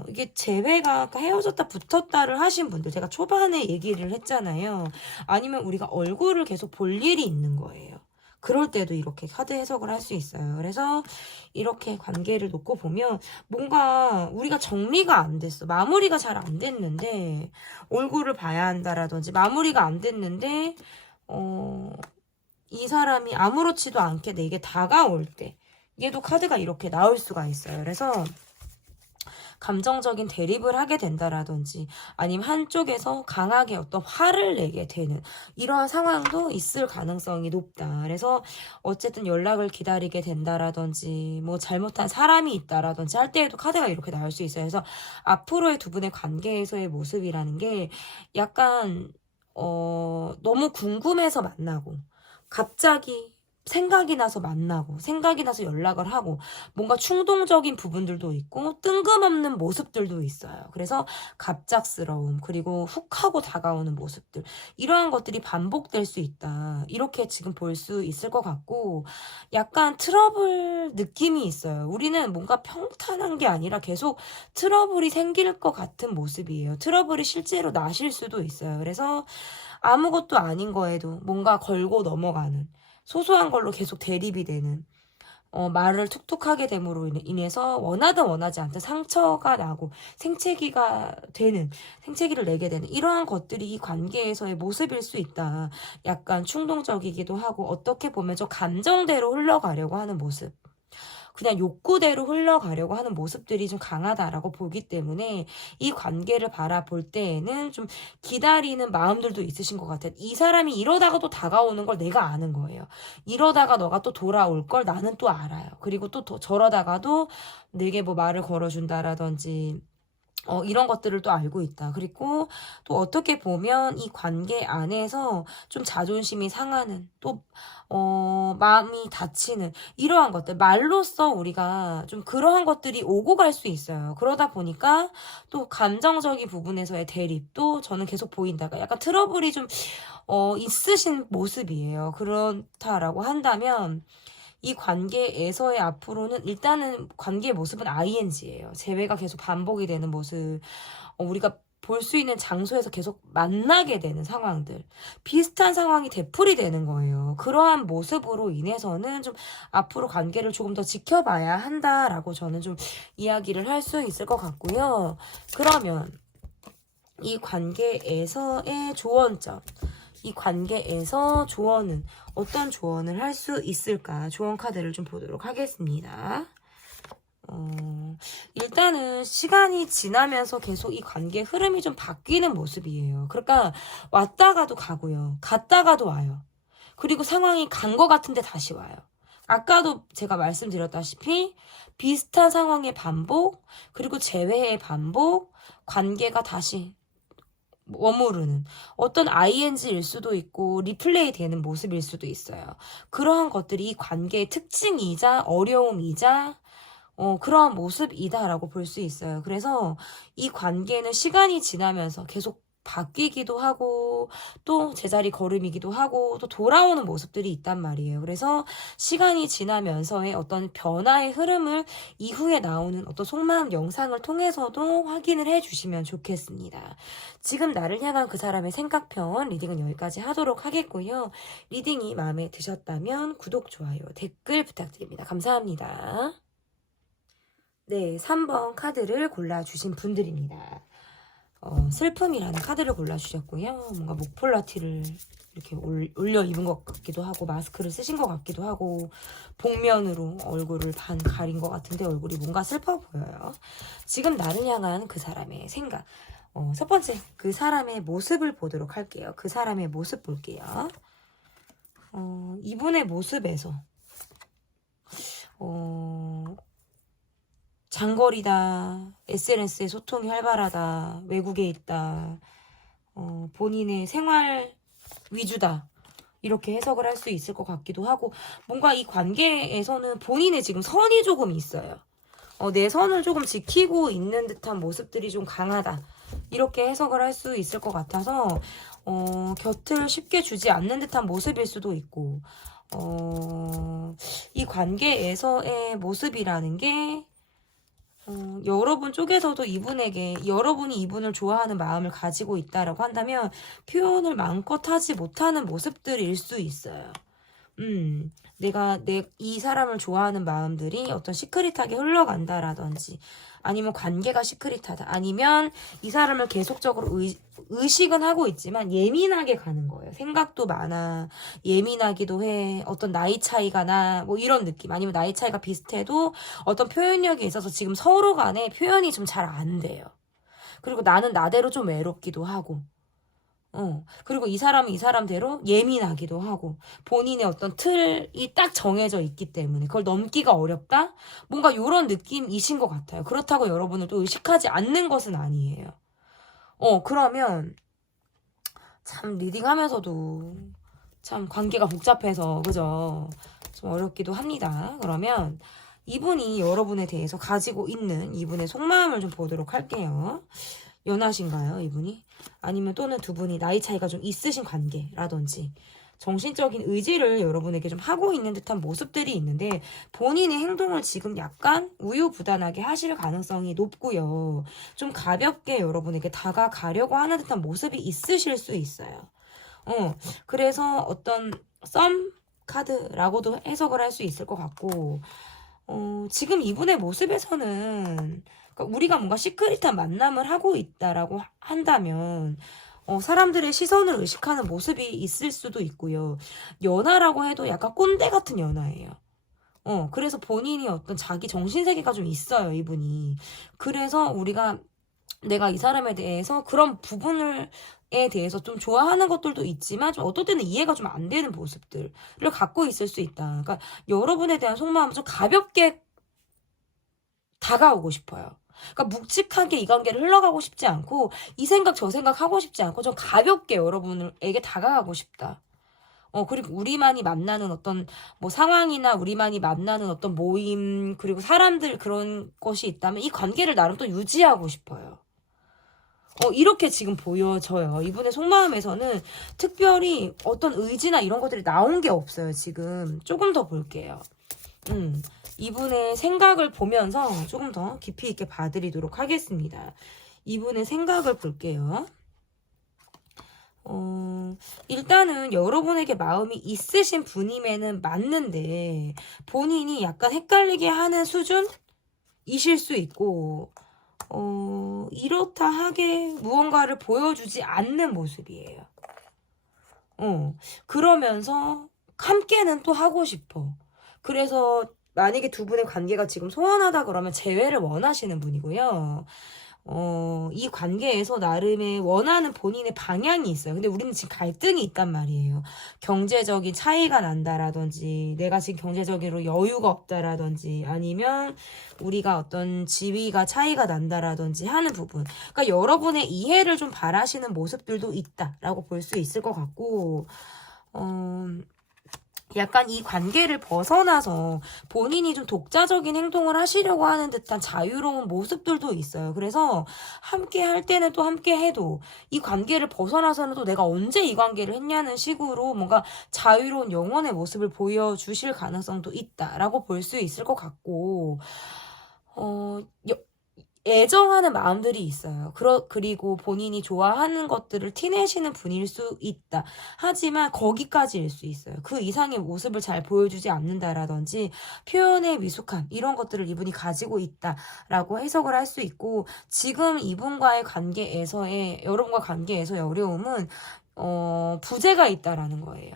이게 재회가 헤어졌다 붙었다를 하신 분들, 제가 초반에 얘기를 했잖아요. 아니면 우리가 얼굴을 계속 볼 일이 있는 거예요. 그럴 때도 이렇게 카드 해석을 할 수 있어요. 그래서 이렇게 관계를 놓고 보면 뭔가 우리가 정리가 안 됐어. 마무리가 잘 안 됐는데 얼굴을 봐야 한다라든지 마무리가 안 됐는데 이 사람이 아무렇지도 않게 내게 다가올 때 얘도 카드가 이렇게 나올 수가 있어요. 그래서 감정적인 대립을 하게 된다라든지 아니면 한쪽에서 강하게 어떤 화를 내게 되는 이러한 상황도 있을 가능성이 높다. 그래서 어쨌든 연락을 기다리게 된다라든지 뭐 잘못한 사람이 있다라든지 할 때에도 카드가 이렇게 나올 수 있어요. 그래서 앞으로의 두 분의 관계에서의 모습이라는 게 약간 너무 궁금해서 만나고 갑자기 생각이 나서 만나고 생각이 나서 연락을 하고 뭔가 충동적인 부분들도 있고 뜬금없는 모습들도 있어요. 그래서 갑작스러움 그리고 훅 하고 다가오는 모습들 이러한 것들이 반복될 수 있다. 이렇게 지금 볼 수 있을 것 같고 약간 트러블 느낌이 있어요. 우리는 뭔가 평탄한 게 아니라 계속 트러블이 생길 것 같은 모습이에요. 트러블이 실제로 나실 수도 있어요. 그래서 아무것도 아닌 거에도 뭔가 걸고 넘어가는 소소한 걸로 계속 대립이 되는 말을 툭툭하게 됨으로 인해서 원하든 원하지 않든 상처가 나고 생채기를 내게 되는 이러한 것들이 이 관계에서의 모습일 수 있다. 약간 충동적이기도 하고 어떻게 보면 저 감정대로 흘러가려고 하는 모습, 그냥 욕구대로 흘러가려고 하는 모습들이 좀 강하다라고 보기 때문에 이 관계를 바라볼 때에는 좀 기다리는 마음들도 있으신 것 같아요. 이 사람이 이러다가 또 다가오는 걸 내가 아는 거예요. 이러다가 너가 또 돌아올 걸 나는 또 알아요. 그리고 또 저러다가도 내게 뭐 말을 걸어준다라든지 이런 것들을 또 알고 있다. 그리고 또 어떻게 보면 이 관계 안에서 좀 자존심이 상하는, 또, 마음이 다치는, 이러한 것들. 말로써 우리가 좀 그러한 것들이 오고 갈 수 있어요. 그러다 보니까 또 감정적인 부분에서의 대립도 저는 계속 보인다. 약간 트러블이 좀, 있으신 모습이에요. 그렇다라고 한다면, 이 관계에서의 앞으로는 일단은 관계의 모습은 ING예요. 재회가 계속 반복이 되는 모습, 우리가 볼 수 있는 장소에서 계속 만나게 되는 상황들, 비슷한 상황이 되풀이 되는 거예요. 그러한 모습으로 인해서는 좀 앞으로 관계를 조금 더 지켜봐야 한다라고 저는 좀 이야기를 할 수 있을 것 같고요. 그러면 이 관계에서의 조언점, 이 관계에서 조언은 어떤 조언을 할 수 있을까? 조언 카드를 좀 보도록 하겠습니다. 일단은 시간이 지나면서 계속 이 관계의 흐름이 좀 바뀌는 모습이에요. 그러니까 왔다가도 가고요. 갔다가도 와요. 그리고 상황이 간 것 같은데 다시 와요. 아까도 제가 말씀드렸다시피 비슷한 상황의 반복, 그리고 재회의 반복, 관계가 다시 머무르는 어떤 ING일 수도 있고 리플레이 되는 모습일 수도 있어요. 그러한 것들이 이 관계의 특징이자 어려움이자 그러한 모습이다라고 볼 수 있어요. 그래서 이 관계는 시간이 지나면서 계속 바뀌기도 하고 또 제자리 걸음이기도 하고 또 돌아오는 모습들이 있단 말이에요. 그래서 시간이 지나면서의 어떤 변화의 흐름을 이후에 나오는 어떤 속마음 영상을 통해서도 확인을 해주시면 좋겠습니다. 지금 나를 향한 그 사람의 생각편 리딩은 여기까지 하도록 하겠고요. 리딩이 마음에 드셨다면 구독, 좋아요, 댓글 부탁드립니다. 감사합니다. 네, 3번 카드를 골라주신 분들입니다. 슬픔이라는 카드를 골라주셨고요. 뭔가 목폴라티를 이렇게 올려 입은 것 같기도 하고 마스크를 쓰신 것 같기도 하고 복면으로 얼굴을 반 가린 것 같은데 얼굴이 뭔가 슬퍼 보여요. 지금 나를 향한 그 사람의 생각. 첫 번째, 그 사람의 모습을 보도록 할게요. 그 사람의 모습 볼게요. 이분의 모습에서 장거리다, SNS에 소통이 활발하다, 외국에 있다, 본인의 생활 위주다, 이렇게 해석을 할 수 있을 것 같기도 하고, 뭔가 이 관계에서는 본인의 지금 선이 조금 있어요. 내 선을 조금 지키고 있는 듯한 모습들이 좀 강하다, 이렇게 해석을 할 수 있을 것 같아서 곁을 쉽게 주지 않는 듯한 모습일 수도 있고, 이 관계에서의 모습이라는 게 여러분 쪽에서도 여러분이 이분을 좋아하는 마음을 가지고 있다라고 한다면 표현을 마음껏 하지 못하는 모습들일 수 있어요. 이 사람을 좋아하는 마음들이 어떤 시크릿하게 흘러간다라든지, 아니면 관계가 시크릿하다, 아니면 이 사람을 계속적으로 의식은 하고 있지만 예민하게 가는 거예요. 생각도 많아, 예민하기도 해, 어떤 나이 차이가 나, 뭐 이런 느낌, 아니면 나이 차이가 비슷해도 어떤 표현력이 있어서 지금 서로 간에 표현이 좀 잘 안 돼요. 그리고 나는 나대로 좀 외롭기도 하고, 그리고 이 사람은 이 사람대로 예민하기도 하고, 본인의 어떤 틀이 딱 정해져 있기 때문에 그걸 넘기가 어렵다? 뭔가 이런 느낌이신 것 같아요. 그렇다고 여러분을 또 의식하지 않는 것은 아니에요. 그러면 참 리딩하면서도 참 관계가 복잡해서, 그죠? 좀 어렵기도 합니다. 그러면 이분이 여러분에 대해서 가지고 있는 이분의 속마음을 좀 보도록 할게요. 연하신가요, 이분이? 아니면 또는 두 분이 나이 차이가 좀 있으신 관계라든지 정신적인 의지를 여러분에게 좀 하고 있는 듯한 모습들이 있는데, 본인의 행동을 지금 약간 우유부단하게 하실 가능성이 높고요. 좀 가볍게 여러분에게 다가가려고 하는 듯한 모습이 있으실 수 있어요. 그래서 어떤 썸 카드라고도 해석을 할 수 있을 것 같고, 지금 이분의 모습에서는, 그러니까 우리가 뭔가 시크릿한 만남을 하고 있다라고 한다면 사람들의 시선을 의식하는 모습이 있을 수도 있고요. 연하라고 해도 약간 꼰대 같은 연하예요. 그래서 본인이 어떤 자기 정신세계가 좀 있어요, 이분이. 그래서 내가 이 사람에 대해서 그런 부분에 대해서 좀 좋아하는 것들도 있지만 좀 어떨 때는 이해가 좀 안 되는 모습들을 갖고 있을 수 있다. 그러니까 여러분에 대한 속마음을 좀 가볍게 다가오고 싶어요. 그러니까 묵직하게 이 관계를 흘러가고 싶지 않고, 이 생각 저 생각 하고 싶지 않고 좀 가볍게 여러분에게 다가가고 싶다. 그리고 우리만이 만나는 어떤 뭐 상황이나 우리만이 만나는 어떤 모임, 그리고 사람들, 그런 것이 있다면 이 관계를 나름 또 유지하고 싶어요. 이렇게 지금 보여져요. 이분의 속마음에서는 특별히 어떤 의지나 이런 것들이 나온 게 없어요. 지금 조금 더 볼게요. 이분의 생각을 보면서 조금 더 깊이 있게 봐드리도록 하겠습니다. 이분의 생각을 볼게요. 일단은 여러분에게 마음이 있으신 분임에는 맞는데, 본인이 약간 헷갈리게 하는 수준이실 수 있고, 이렇다 하게 무언가를 보여주지 않는 모습이에요. 그러면서 함께는 또 하고 싶어. 그래서 만약에 두 분의 관계가 지금 소원하다 그러면 재회를 원하시는 분이고요. 이 관계에서 나름의 원하는 본인의 방향이 있어요. 근데 우리는 지금 갈등이 있단 말이에요. 경제적인 차이가 난다라든지, 내가 지금 경제적으로 여유가 없다라든지, 아니면 우리가 어떤 지위가 차이가 난다라든지 하는 부분. 그러니까 여러분의 이해를 좀 바라시는 모습들도 있다라고 볼 수 있을 것 같고, 약간 이 관계를 벗어나서 본인이 좀 독자적인 행동을 하시려고 하는 듯한 자유로운 모습들도 있어요. 그래서 함께 할 때는 또 함께 해도 이 관계를 벗어나서는 또 내가 언제 이 관계를 했냐는 식으로 뭔가 자유로운 영혼의 모습을 보여주실 가능성도 있다라고 볼 수 있을 것 같고, 어, 애정하는 마음들이 있어요. 그리고 본인이 좋아하는 것들을 티내시는 분일 수 있다. 하지만 거기까지일 수 있어요. 그 이상의 모습을 잘 보여주지 않는다라든지 표현의 미숙함 이런 것들을 이분이 가지고 있다라고 해석을 할 수 있고, 지금 이분과의 관계에서의 여러분과 관계에서의 어려움은 부재가 있다라는 거예요.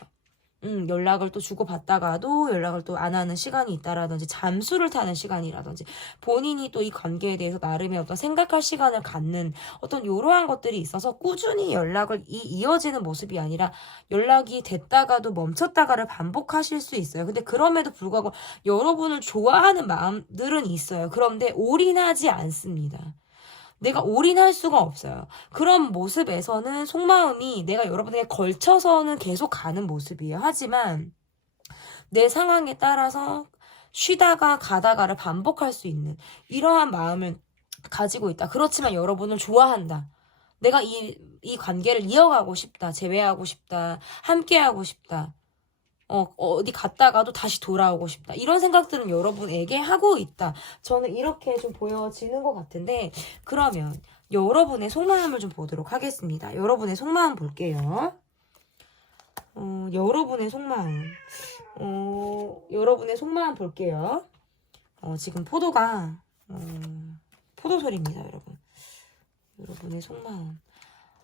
연락을 또 주고받다가도 연락을 또 안 하는 시간이 있다라든지 잠수를 타는 시간이라든지 본인이 또 이 관계에 대해서 나름의 어떤 생각할 시간을 갖는 어떤 이러한 것들이 있어서 꾸준히 연락을 이어지는 모습이 아니라 연락이 됐다가도 멈췄다가를 반복하실 수 있어요. 근데 그럼에도 불구하고 여러분을 좋아하는 마음들은 있어요. 그런데 올인하지 않습니다. 내가 올인할 수가 없어요. 그런 모습에서는 속마음이 내가 여러분에게 걸쳐서는 계속 가는 모습이에요. 하지만 내 상황에 따라서 쉬다가 가다가를 반복할 수 있는 이러한 마음을 가지고 있다. 그렇지만 여러분을 좋아한다. 내가 이 관계를 이어가고 싶다. 재회하고 싶다. 함께하고 싶다. 어디 갔다가도 다시 돌아오고 싶다. 이런 생각들은 여러분에게 하고 있다. 저는 이렇게 좀 보여지는 것 같은데, 그러면 여러분의 속마음을 좀 보도록 하겠습니다. 여러분의 속마음 볼게요. 여러분의 속마음. 여러분의 속마음 볼게요. 지금 포도가, 포도 소리입니다, 여러분. 여러분의 속마음.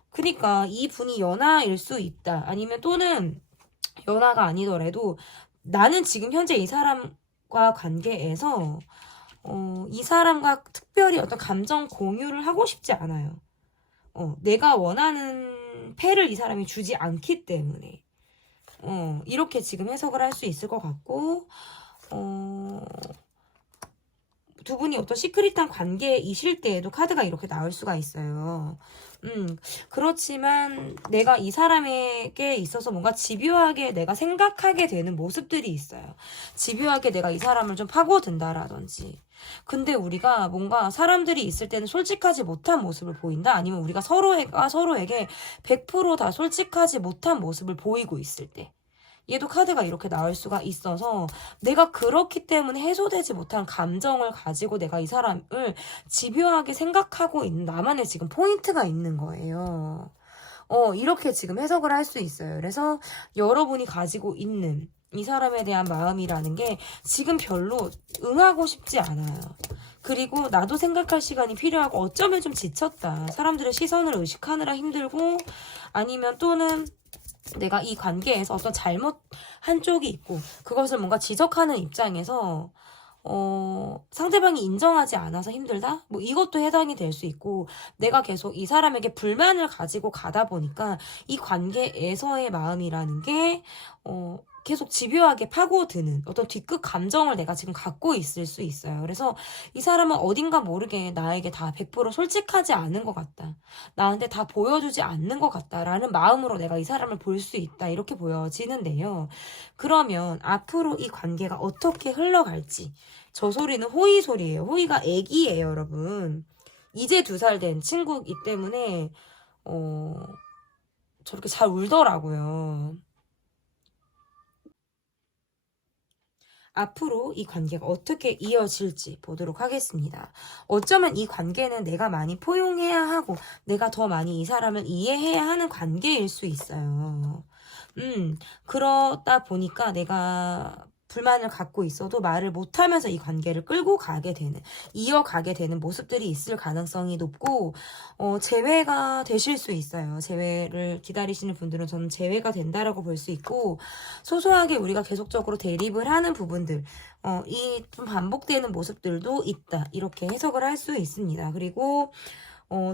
그러니까 이 분이 연하일 수 있다. 아니면 또는 연하가 아니더라도 나는 지금 현재 이 사람과 관계에서 이 사람과 특별히 어떤 감정 공유를 하고 싶지 않아요. 내가 원하는 패를 이 사람이 주지 않기 때문에 이렇게 지금 해석을 할 수 있을 것 같고, 두 분이 어떤 시크릿한 관계이실 때에도 카드가 이렇게 나올 수가 있어요. 그렇지만 내가 이 사람에게 있어서 뭔가 집요하게 내가 생각하게 되는 모습들이 있어요. 집요하게 내가 이 사람을 좀 파고든다라든지. 근데 우리가 뭔가 사람들이 있을 때는 솔직하지 못한 모습을 보인다? 아니면 우리가 서로에게 100%다 솔직하지 못한 모습을 보이고 있을 때. 얘도 카드가 이렇게 나올 수가 있어서 내가 그렇기 때문에 해소되지 못한 감정을 가지고 내가 이 사람을 집요하게 생각하고 있는 나만의 지금 포인트가 있는 거예요. 이렇게 지금 해석을 할 수 있어요. 그래서 여러분이 가지고 있는 이 사람에 대한 마음이라는 게 지금 별로 응하고 싶지 않아요. 그리고 나도 생각할 시간이 필요하고 어쩌면 좀 지쳤다. 사람들의 시선을 의식하느라 힘들고, 아니면 또는 내가 이 관계에서 어떤 잘못한 쪽이 있고 그것을 뭔가 지적하는 입장에서 상대방이 인정하지 않아서 힘들다? 뭐 이것도 해당이 될 수 있고, 내가 계속 이 사람에게 불만을 가지고 가다 보니까 이 관계에서의 마음이라는 게 계속 집요하게 파고드는 어떤 뒤끝 감정을 내가 지금 갖고 있을 수 있어요. 그래서 이 사람은 어딘가 모르게 나에게 다 100% 솔직하지 않은 것 같다. 나한테 다 보여주지 않는 것 같다라는 마음으로 내가 이 사람을 볼 수 있다. 이렇게 보여지는데요. 그러면 앞으로 이 관계가 어떻게 흘러갈지. 저 소리는 호의 소리예요. 호의가 애기예요, 여러분. 이제 2살 된 친구이기 때문에 저렇게 잘 울더라고요. 앞으로 이 관계가 어떻게 이어질지 보도록 하겠습니다. 어쩌면 이 관계는 내가 많이 포용해야 하고 내가 더 많이 이 사람을 이해해야 하는 관계일 수 있어요. 그러다 보니까 내가 불만을 갖고 있어도 말을 못하면서 이 관계를 끌고 가게 되는, 이어가게 되는 모습들이 있을 가능성이 높고, 재회가 되실 수 있어요. 재회를 기다리시는 분들은 저는 재회가 된다라고 볼 수 있고, 소소하게 우리가 계속적으로 대립을 하는 부분들, 이 좀 반복되는 모습들도 있다. 이렇게 해석을 할 수 있습니다. 그리고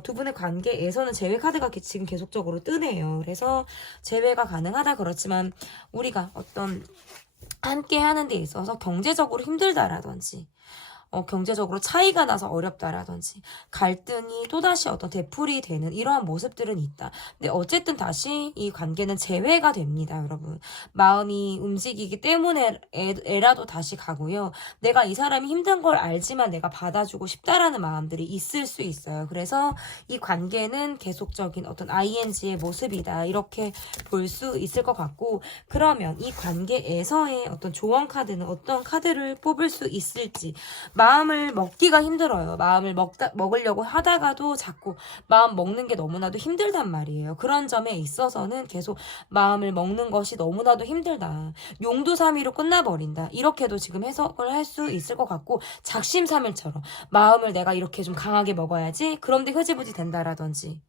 두 분의 관계에서는 재회 카드가 지금 계속적으로 뜨네요. 그래서 재회가 가능하다. 그렇지만 우리가 어떤 함께 하는 데 있어서 경제적으로 힘들다라든지 경제적으로 차이가 나서 어렵다라든지 갈등이 또다시 어떤 되풀이 되는 이러한 모습들은 있다. 근데 어쨌든 다시 이 관계는 재회가 됩니다, 여러분. 마음이 움직이기 때문에 애라도 다시 가고요. 내가 이 사람이 힘든 걸 알지만 내가 받아주고 싶다라는 마음들이 있을 수 있어요. 그래서 이 관계는 계속적인 어떤 ING의 모습이다. 이렇게 볼 수 있을 것 같고, 그러면 이 관계에서의 어떤 조언 카드는 어떤 카드를 뽑을 수 있을지. 마음을 먹기가 힘들어요. 마음을 먹으려고 하다가도 자꾸 마음 먹는 게 너무나도 힘들단 말이에요. 그런 점에 있어서는 계속 마음을 먹는 것이 너무나도 힘들다. 용두사미로 끝나버린다. 이렇게도 지금 해석을 할 수 있을 것 같고, 작심삼일처럼 마음을 내가 이렇게 좀 강하게 먹어야지 그런데 흐지부지 된다라든지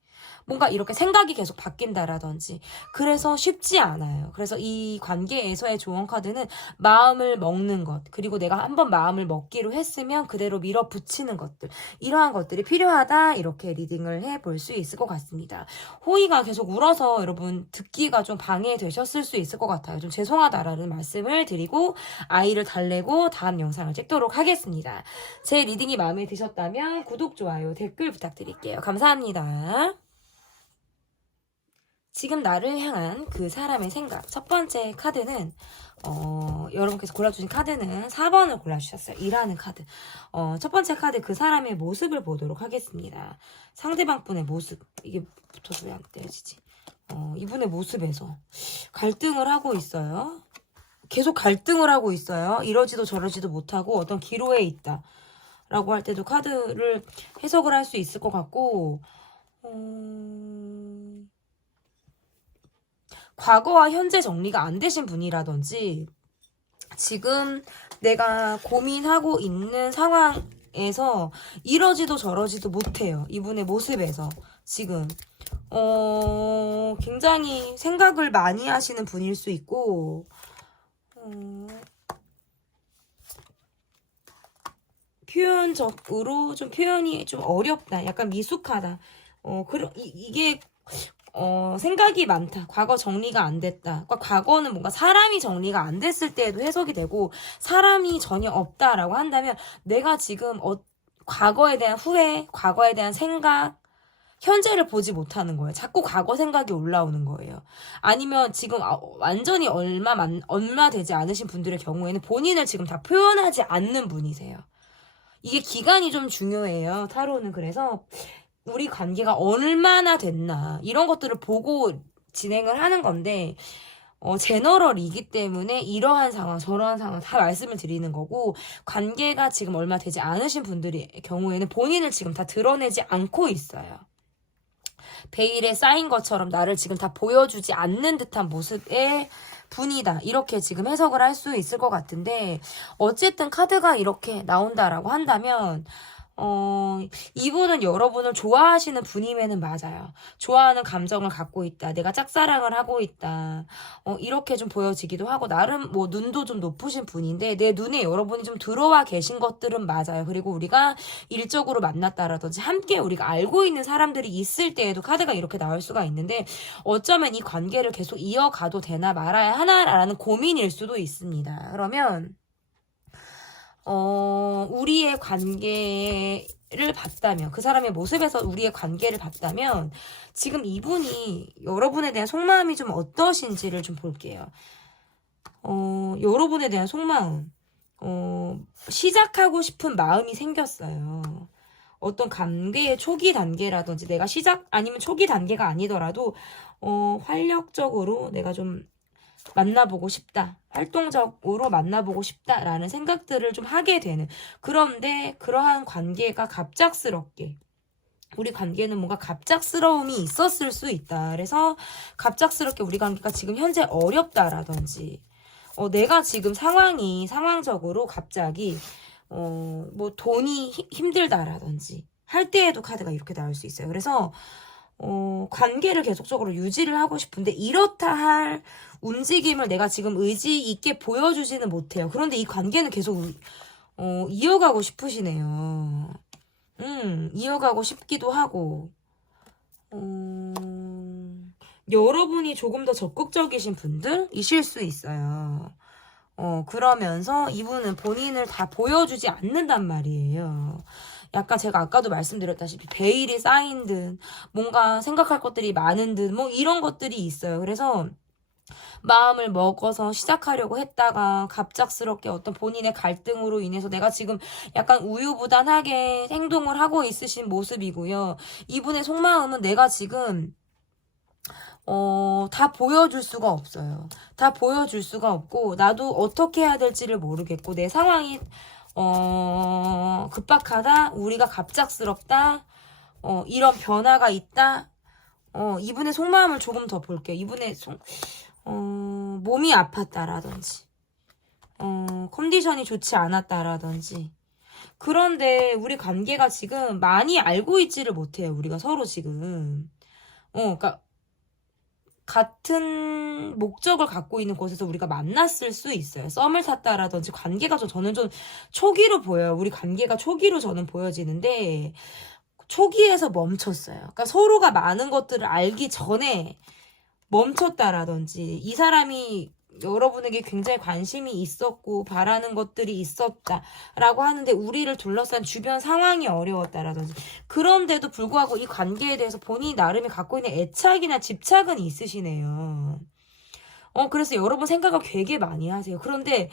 뭔가 이렇게 생각이 계속 바뀐다라든지 그래서 쉽지 않아요. 그래서 이 관계에서의 조언 카드는 마음을 먹는 것, 그리고 내가 한번 마음을 먹기로 했으면 그대로 밀어붙이는 것들, 이러한 것들이 필요하다. 이렇게 리딩을 해볼 수 있을 것 같습니다. 호이가 계속 울어서 여러분 듣기가 좀 방해되셨을 수 있을 것 같아요. 좀 죄송하다라는 말씀을 드리고 아이를 달래고 다음 영상을 찍도록 하겠습니다. 제 리딩이 마음에 드셨다면 구독, 좋아요, 댓글 부탁드릴게요. 감사합니다. 지금 나를 향한 그 사람의 생각. 첫 번째 카드는 여러분께서 골라주신 카드는 4번을 골라주셨어요. 일하는 카드. 첫 번째 카드 그 사람의 모습을 보도록 하겠습니다. 상대방 분의 모습. 이게 붙어서 왜 안 떼어지지? 이분의 모습에서 갈등을 하고 있어요. 계속 갈등을 하고 있어요. 이러지도 저러지도 못하고 어떤 기로에 있다. 라고 할 때도 카드를 해석을 할 수 있을 것 같고, 과거와 현재 정리가 안 되신 분이라든지 지금 내가 고민하고 있는 상황에서 이러지도 저러지도 못해요. 이분의 모습에서 지금 굉장히 생각을 많이 하시는 분일 수 있고 표현적으로 좀 표현이 좀 어렵다. 약간 미숙하다. 이게 생각이 많다. 과거 정리가 안 됐다. 그러니까 과거는 뭔가 사람이 정리가 안 됐을 때에도 해석이 되고 사람이 전혀 없다라고 한다면 내가 지금 과거에 대한 후회, 과거에 대한 생각, 현재를 보지 못하는 거예요. 자꾸 과거 생각이 올라오는 거예요. 아니면 지금 완전히 얼마 되지 않으신 분들의 경우에는 본인을 지금 다 표현하지 않는 분이세요. 이게 기간이 좀 중요해요. 타로는. 그래서 우리 관계가 얼마나 됐나 이런 것들을 보고 진행을 하는 건데 제너럴이기 때문에 이러한 상황 저러한 상황 다 말씀을 드리는 거고, 관계가 지금 얼마 되지 않으신 분들의 경우에는 본인을 지금 다 드러내지 않고 있어요. 베일에 쌓인 것처럼 나를 지금 다 보여주지 않는 듯한 모습의 분이다. 이렇게 지금 해석을 할 수 있을 것 같은데, 어쨌든 카드가 이렇게 나온다라고 한다면 이분은 여러분을 좋아하시는 분임에는 맞아요. 좋아하는 감정을 갖고 있다. 내가 짝사랑을 하고 있다. 이렇게 좀 보여지기도 하고, 나름 뭐 눈도 좀 높으신 분인데 내 눈에 여러분이 좀 들어와 계신 것들은 맞아요. 그리고 우리가 일적으로 만났다라든지 함께 우리가 알고 있는 사람들이 있을 때에도 카드가 이렇게 나올 수가 있는데, 어쩌면 이 관계를 계속 이어가도 되나 말아야 하나라는 고민일 수도 있습니다. 그러면 우리의 관계를 봤다면, 그 사람의 모습에서 우리의 관계를 봤다면 지금 이분이 여러분에 대한 속마음이 좀 어떠신지를 좀 볼게요. 여러분에 대한 속마음, 시작하고 싶은 마음이 생겼어요. 어떤 관계의 초기 단계라든지 내가 아니면 초기 단계가 아니더라도 활력적으로 내가 좀 만나보고 싶다. 활동적으로 만나보고 싶다라는 생각들을 좀 하게 되는. 그런데 그러한 관계가 갑작스럽게, 우리 관계는 뭔가 갑작스러움이 있었을 수 있다. 그래서 갑작스럽게 우리 관계가 지금 현재 어렵다라든지 내가 지금 상황적으로 갑자기 뭐 돈이 힘들다라든지 할 때에도 카드가 이렇게 나올 수 있어요. 그래서 관계를 계속적으로 유지를 하고 싶은데 이렇다 할 움직임을 내가 지금 의지 있게 보여주지는 못해요. 그런데 이 관계는 계속 이어가고 싶으시네요. 이어가고 싶기도 하고, 여러분이 조금 더 적극적이신 분들이실 수 있어요. 그러면서 이분은 본인을 다 보여주지 않는단 말이에요. 약간 제가 아까도 말씀드렸다시피 베일이 쌓인 듯, 뭔가 생각할 것들이 많은 듯, 뭐 이런 것들이 있어요. 그래서 마음을 먹어서 시작하려고 했다가 갑작스럽게 어떤 본인의 갈등으로 인해서 내가 지금 약간 우유부단하게 행동을 하고 있으신 모습이고요. 이분의 속마음은 내가 지금 다 보여줄 수가 없어요. 다 보여줄 수가 없고, 나도 어떻게 해야 될지를 모르겠고, 내 상황이, 급박하다, 우리가 갑작스럽다, 이런 변화가 있다, 이분의 속마음을 조금 더 볼게요. 이분의 몸이 아팠다라든지, 컨디션이 좋지 않았다라든지. 그런데 우리 관계가 지금 많이 알고 있지를 못해요. 우리가 서로 지금. 그러니까, 같은 목적을 갖고 있는 곳에서 우리가 만났을 수 있어요. 썸을 탔다라든지 관계가 저는 좀 초기로 보여요. 우리 관계가 초기로 저는 보여지는데 초기에서 멈췄어요. 그러니까 서로가 많은 것들을 알기 전에 멈췄다라든지 이 사람이 여러분에게 굉장히 관심이 있었고 바라는 것들이 있었다라고 하는데 우리를 둘러싼 주변 상황이 어려웠다라든지 그런데도 불구하고 이 관계에 대해서 본인이 나름의 갖고 있는 애착이나 집착은 있으시네요. 그래서 여러분 생각을 되게 많이 하세요. 그런데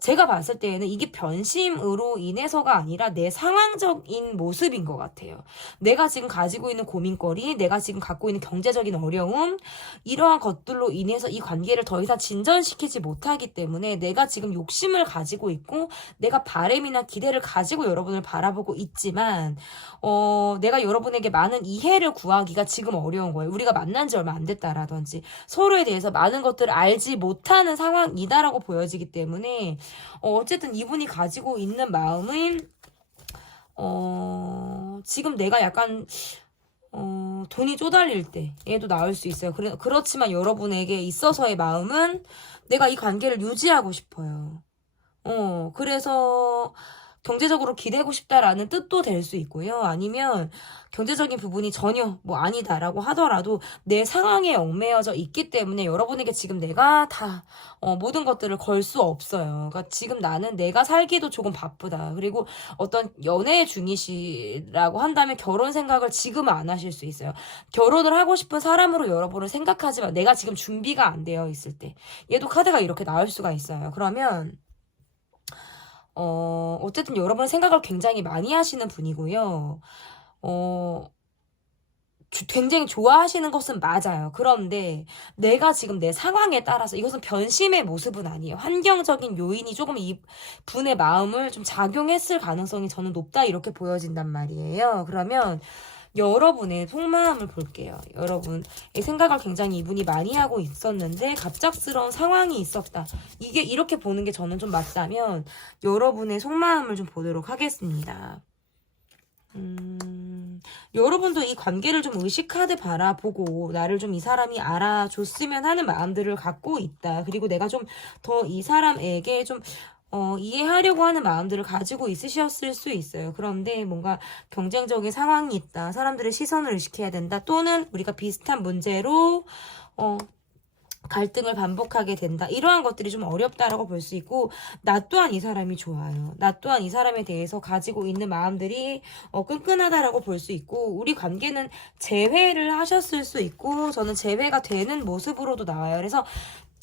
제가 봤을 때에는 이게 변심으로 인해서가 아니라 내 상황적인 모습인 것 같아요. 내가 지금 가지고 있는 고민거리, 내가 지금 갖고 있는 경제적인 어려움, 이러한 것들로 인해서 이 관계를 더 이상 진전시키지 못하기 때문에 내가 지금 욕심을 가지고 있고, 내가 바람이나 기대를 가지고 여러분을 바라보고 있지만, 내가 여러분에게 많은 이해를 구하기가 지금 어려운 거예요. 우리가 만난 지 얼마 안 됐다라든지, 서로에 대해서 많은 것들을 알지 못하는 상황이다라고 보여지기 때문에 어쨌든 이분이 가지고 있는 마음은 지금 내가 약간 돈이 쪼달릴 때에도 나올 수 있어요. 그렇지만 여러분에게 있어서의 마음은 내가 이 관계를 유지하고 싶어요. 그래서 경제적으로 기대고 싶다라는 뜻도 될 수 있고요. 아니면 경제적인 부분이 전혀 뭐 아니다라고 하더라도 내 상황에 얽매여져 있기 때문에 여러분에게 지금 내가 다 모든 것들을 걸 수 없어요. 그러니까 지금 나는 내가 살기도 조금 바쁘다. 그리고 어떤 연애 중이시라고 한다면 결혼 생각을 지금은 안 하실 수 있어요. 결혼을 하고 싶은 사람으로 여러분을 생각하지만 내가 지금 준비가 안 되어 있을 때 얘도 카드가 이렇게 나올 수가 있어요. 그러면 어쨌든 여러분 생각을 굉장히 많이 하시는 분이고요. 굉장히 좋아하시는 것은 맞아요. 그런데 내가 지금 내 상황에 따라서 이것은 변심의 모습은 아니에요. 환경적인 요인이 조금 이 분의 마음을 좀 작용했을 가능성이 저는 높다 이렇게 보여진단 말이에요. 그러면 여러분의 속마음을 볼게요. 여러분의 생각을 굉장히 이분이 많이 하고 있었는데 갑작스러운 상황이 있었다. 이게 이렇게 보는 게 저는 좀 맞다면 여러분의 속마음을 좀 보도록 하겠습니다. 여러분도 이 관계를 좀 의식하듯 바라보고 나를 좀 이 사람이 알아줬으면 하는 마음들을 갖고 있다. 그리고 내가 좀 더 이 사람에게 좀 이해하려고 하는 마음들을 가지고 있으셨을 수 있어요. 그런데 뭔가 경쟁적인 상황이 있다. 사람들의 시선을 의식해야 된다. 또는 우리가 비슷한 문제로 갈등을 반복하게 된다. 이러한 것들이 좀 어렵다라고 볼 수 있고 나 또한 이 사람이 좋아요. 나 또한 이 사람에 대해서 가지고 있는 마음들이 끈끈하다라고 볼 수 있고 우리 관계는 재회를 하셨을 수 있고 저는 재회가 되는 모습으로도 나와요. 그래서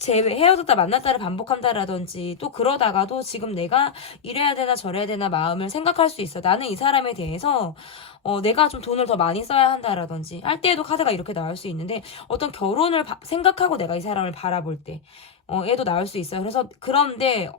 헤어졌다 만났다를 반복한다라든지 또 그러다가도 지금 내가 이래야 되나 저래야 되나 마음을 생각할 수 있어. 나는 이 사람에 대해서 내가 좀 돈을 더 많이 써야 한다라든지 할 때에도 카드가 이렇게 나올 수 있는데 어떤 결혼을 생각하고 내가 이 사람을 바라볼 때 애도 나올 수 있어요. 그래서 그런데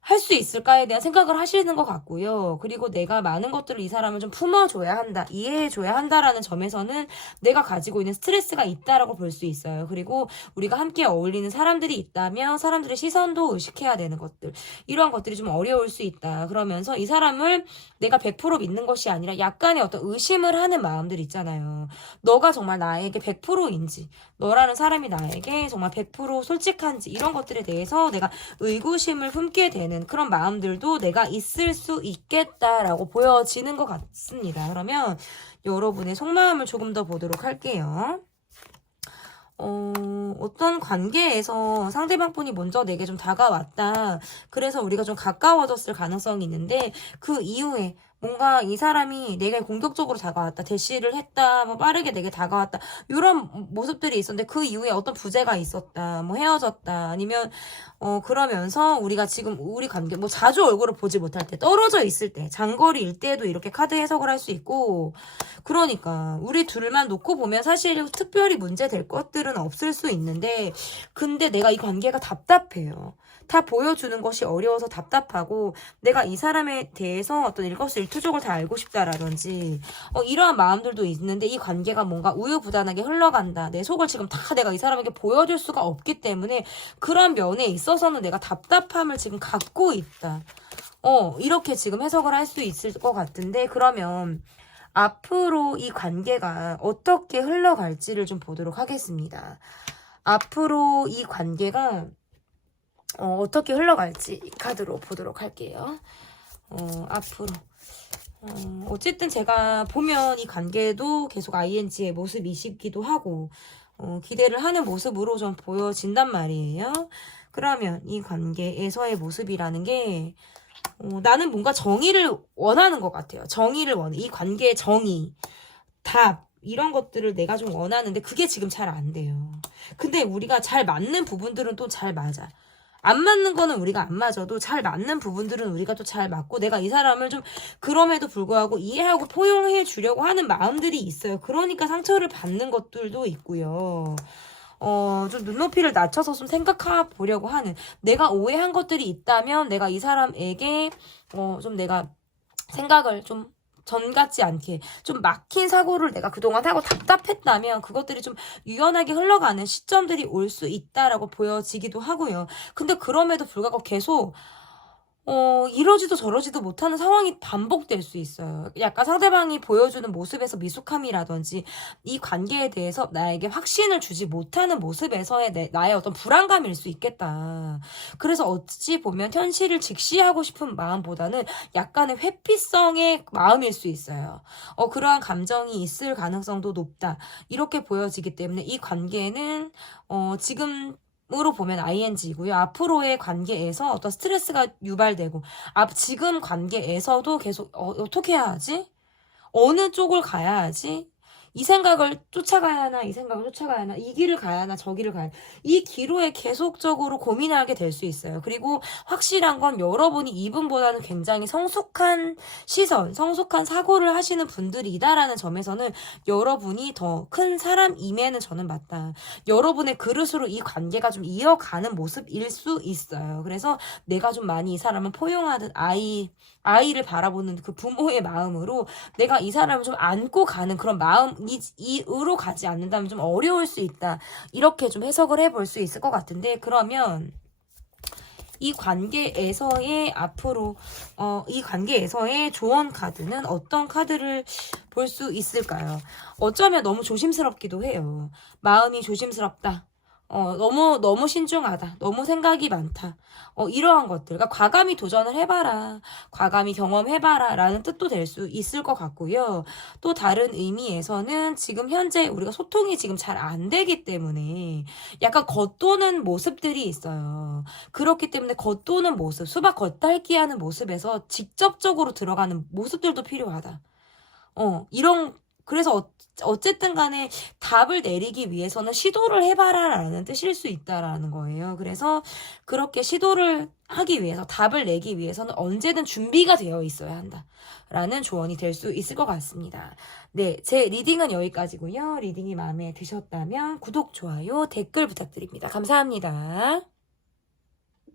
할 수 있을까에 대한 생각을 하시는 것 같고요. 그리고 내가 많은 것들을 이 사람을 좀 품어줘야 한다, 이해해줘야 한다라는 점에서는 내가 가지고 있는 스트레스가 있다라고 볼 수 있어요. 그리고 우리가 함께 어울리는 사람들이 있다면 사람들의 시선도 의식해야 되는 것들, 이러한 것들이 좀 어려울 수 있다. 그러면서 이 사람을 내가 100% 믿는 것이 아니라 약간의 어떤 의심을 하는 마음들 있잖아요. 너가 정말 나에게 100%인지, 너라는 사람이 나에게 정말 100% 솔직한지 이런 것들에 대해서 내가 의구심을 품게 되는 그런 마음들도 내가 있을 수 있겠다라고 보여지는 것 같습니다. 그러면 여러분의 속마음을 조금 더 보도록 할게요. 어떤 관계에서 상대방 분이 먼저 내게 좀 다가왔다. 그래서 우리가 좀 가까워졌을 가능성이 있는데, 그 이후에 뭔가 이 사람이 내게 공격적으로 다가왔다. 대시를 했다. 뭐 빠르게 내게 다가왔다. 이런 모습들이 있었는데, 그 이후에 어떤 부재가 있었다. 뭐 헤어졌다. 아니면 그러면서 우리가 지금 우리 관계, 뭐 자주 얼굴을 보지 못할 때, 떨어져 있을 때, 장거리일 때도 이렇게 카드 해석을 할 수 있고, 그러니까 우리 둘만 놓고 보면 사실 특별히 문제될 것들은 없을 수 있는데, 근데 내가 이 관계가 답답해요. 다 보여주는 것이 어려워서 답답하고, 내가 이 사람에 대해서 어떤 일거수일투족을 다 알고 싶다라든지 이러한 마음들도 있는데, 이 관계가 뭔가 우유부단하게 흘러간다. 내 속을 지금 다 내가 이 사람에게 보여줄 수가 없기 때문에 그런 면에 있어서는 내가 답답함을 지금 갖고 있다. 이렇게 지금 해석을 할 수 있을 것 같은데, 그러면 앞으로 이 관계가 어떻게 흘러갈지를 좀 보도록 하겠습니다. 앞으로 이 관계가 어떻게 흘러갈지 이 카드로 보도록 할게요. 앞으로. 어쨌든 제가 보면 이 관계도 계속 ING의 모습이시기도 하고, 기대를 하는 모습으로 좀 보여진단 말이에요. 그러면 이 관계에서의 모습이라는 게, 나는 뭔가 정의를 원하는 것 같아요. 정의를 원해. 이 관계의 정의, 답, 이런 것들을 내가 좀 원하는데 그게 지금 잘 안 돼요. 근데 우리가 잘 맞는 부분들은 또 잘 맞아. 안 맞는 거는 우리가 안 맞아도 잘 맞는 부분들은 우리가 또 잘 맞고, 내가 이 사람을 좀 그럼에도 불구하고 이해하고 포용해 주려고 하는 마음들이 있어요. 그러니까 상처를 받는 것들도 있고요. 좀 눈높이를 낮춰서 좀 생각해 보려고 하는, 내가 오해한 것들이 있다면 내가 이 사람에게 좀 내가 생각을 좀 전 같지 않게 좀 막힌 사고를 내가 그동안 하고 답답했다면 그것들이 좀 유연하게 흘러가는 시점들이 올 수 있다라고 보여지기도 하고요. 근데 그럼에도 불구하고 계속 이러지도 저러지도 못하는 상황이 반복될 수 있어요. 약간 상대방이 보여주는 모습에서 미숙함이라든지, 이 관계에 대해서 나에게 확신을 주지 못하는 모습에서의 나의 어떤 불안감일 수 있겠다. 그래서 어찌 보면 현실을 직시하고 싶은 마음보다는 약간의 회피성의 마음일 수 있어요. 그러한 감정이 있을 가능성도 높다. 이렇게 보여지기 때문에 이 관계는 지금 으로 보면 ING이고요. 앞으로의 관계에서 어떤 스트레스가 유발되고, 지금 관계에서도 계속 어떻게 해야 하지? 어느 쪽을 가야 하지? 이 생각을 쫓아가야 하나, 이 생각을 쫓아가야 하나, 이 길을 가야 하나, 저 길을 가야 하나, 이 기로에 계속적으로 고민하게 될 수 있어요. 그리고 확실한 건 여러분이 이분보다는 굉장히 성숙한 시선, 성숙한 사고를 하시는 분들이다라는 점에서는 여러분이 더 큰 사람임에는 저는 맞다. 여러분의 그릇으로 이 관계가 좀 이어가는 모습일 수 있어요. 그래서 내가 좀 많이 이 사람을 포용하듯 아이를 바라보는 그 부모의 마음으로 내가 이 사람을 좀 안고 가는 그런 마음으로 가지 않는다면 좀 어려울 수 있다. 이렇게 좀 해석을 해볼 수 있을 것 같은데, 그러면 이 관계에서의 앞으로 이 관계에서의 조언 카드는 어떤 카드를 볼 수 있을까요? 어쩌면 너무 조심스럽기도 해요. 마음이 조심스럽다. 너무 신중하다. 너무 생각이 많다. 이러한 것들. 그러니까 과감히 도전을 해봐라. 과감히 경험해봐라. 라는 뜻도 될 수 있을 것 같고요. 또 다른 의미에서는 지금 현재 우리가 소통이 지금 잘 안 되기 때문에 약간 겉도는 모습들이 있어요. 그렇기 때문에 겉도는 모습, 수박 겉핥기 하는 모습에서 직접적으로 들어가는 모습들도 필요하다. 그래서 어쨌든 간에 답을 내리기 위해서는 시도를 해봐라 라는 뜻일 수 있다라는 거예요. 그래서 그렇게 시도를 하기 위해서, 답을 내기 위해서는 언제든 준비가 되어 있어야 한다 라는 조언이 될 수 있을 것 같습니다. 네, 제 리딩은 여기까지고요. 리딩이 마음에 드셨다면 구독, 좋아요, 댓글 부탁드립니다. 감사합니다.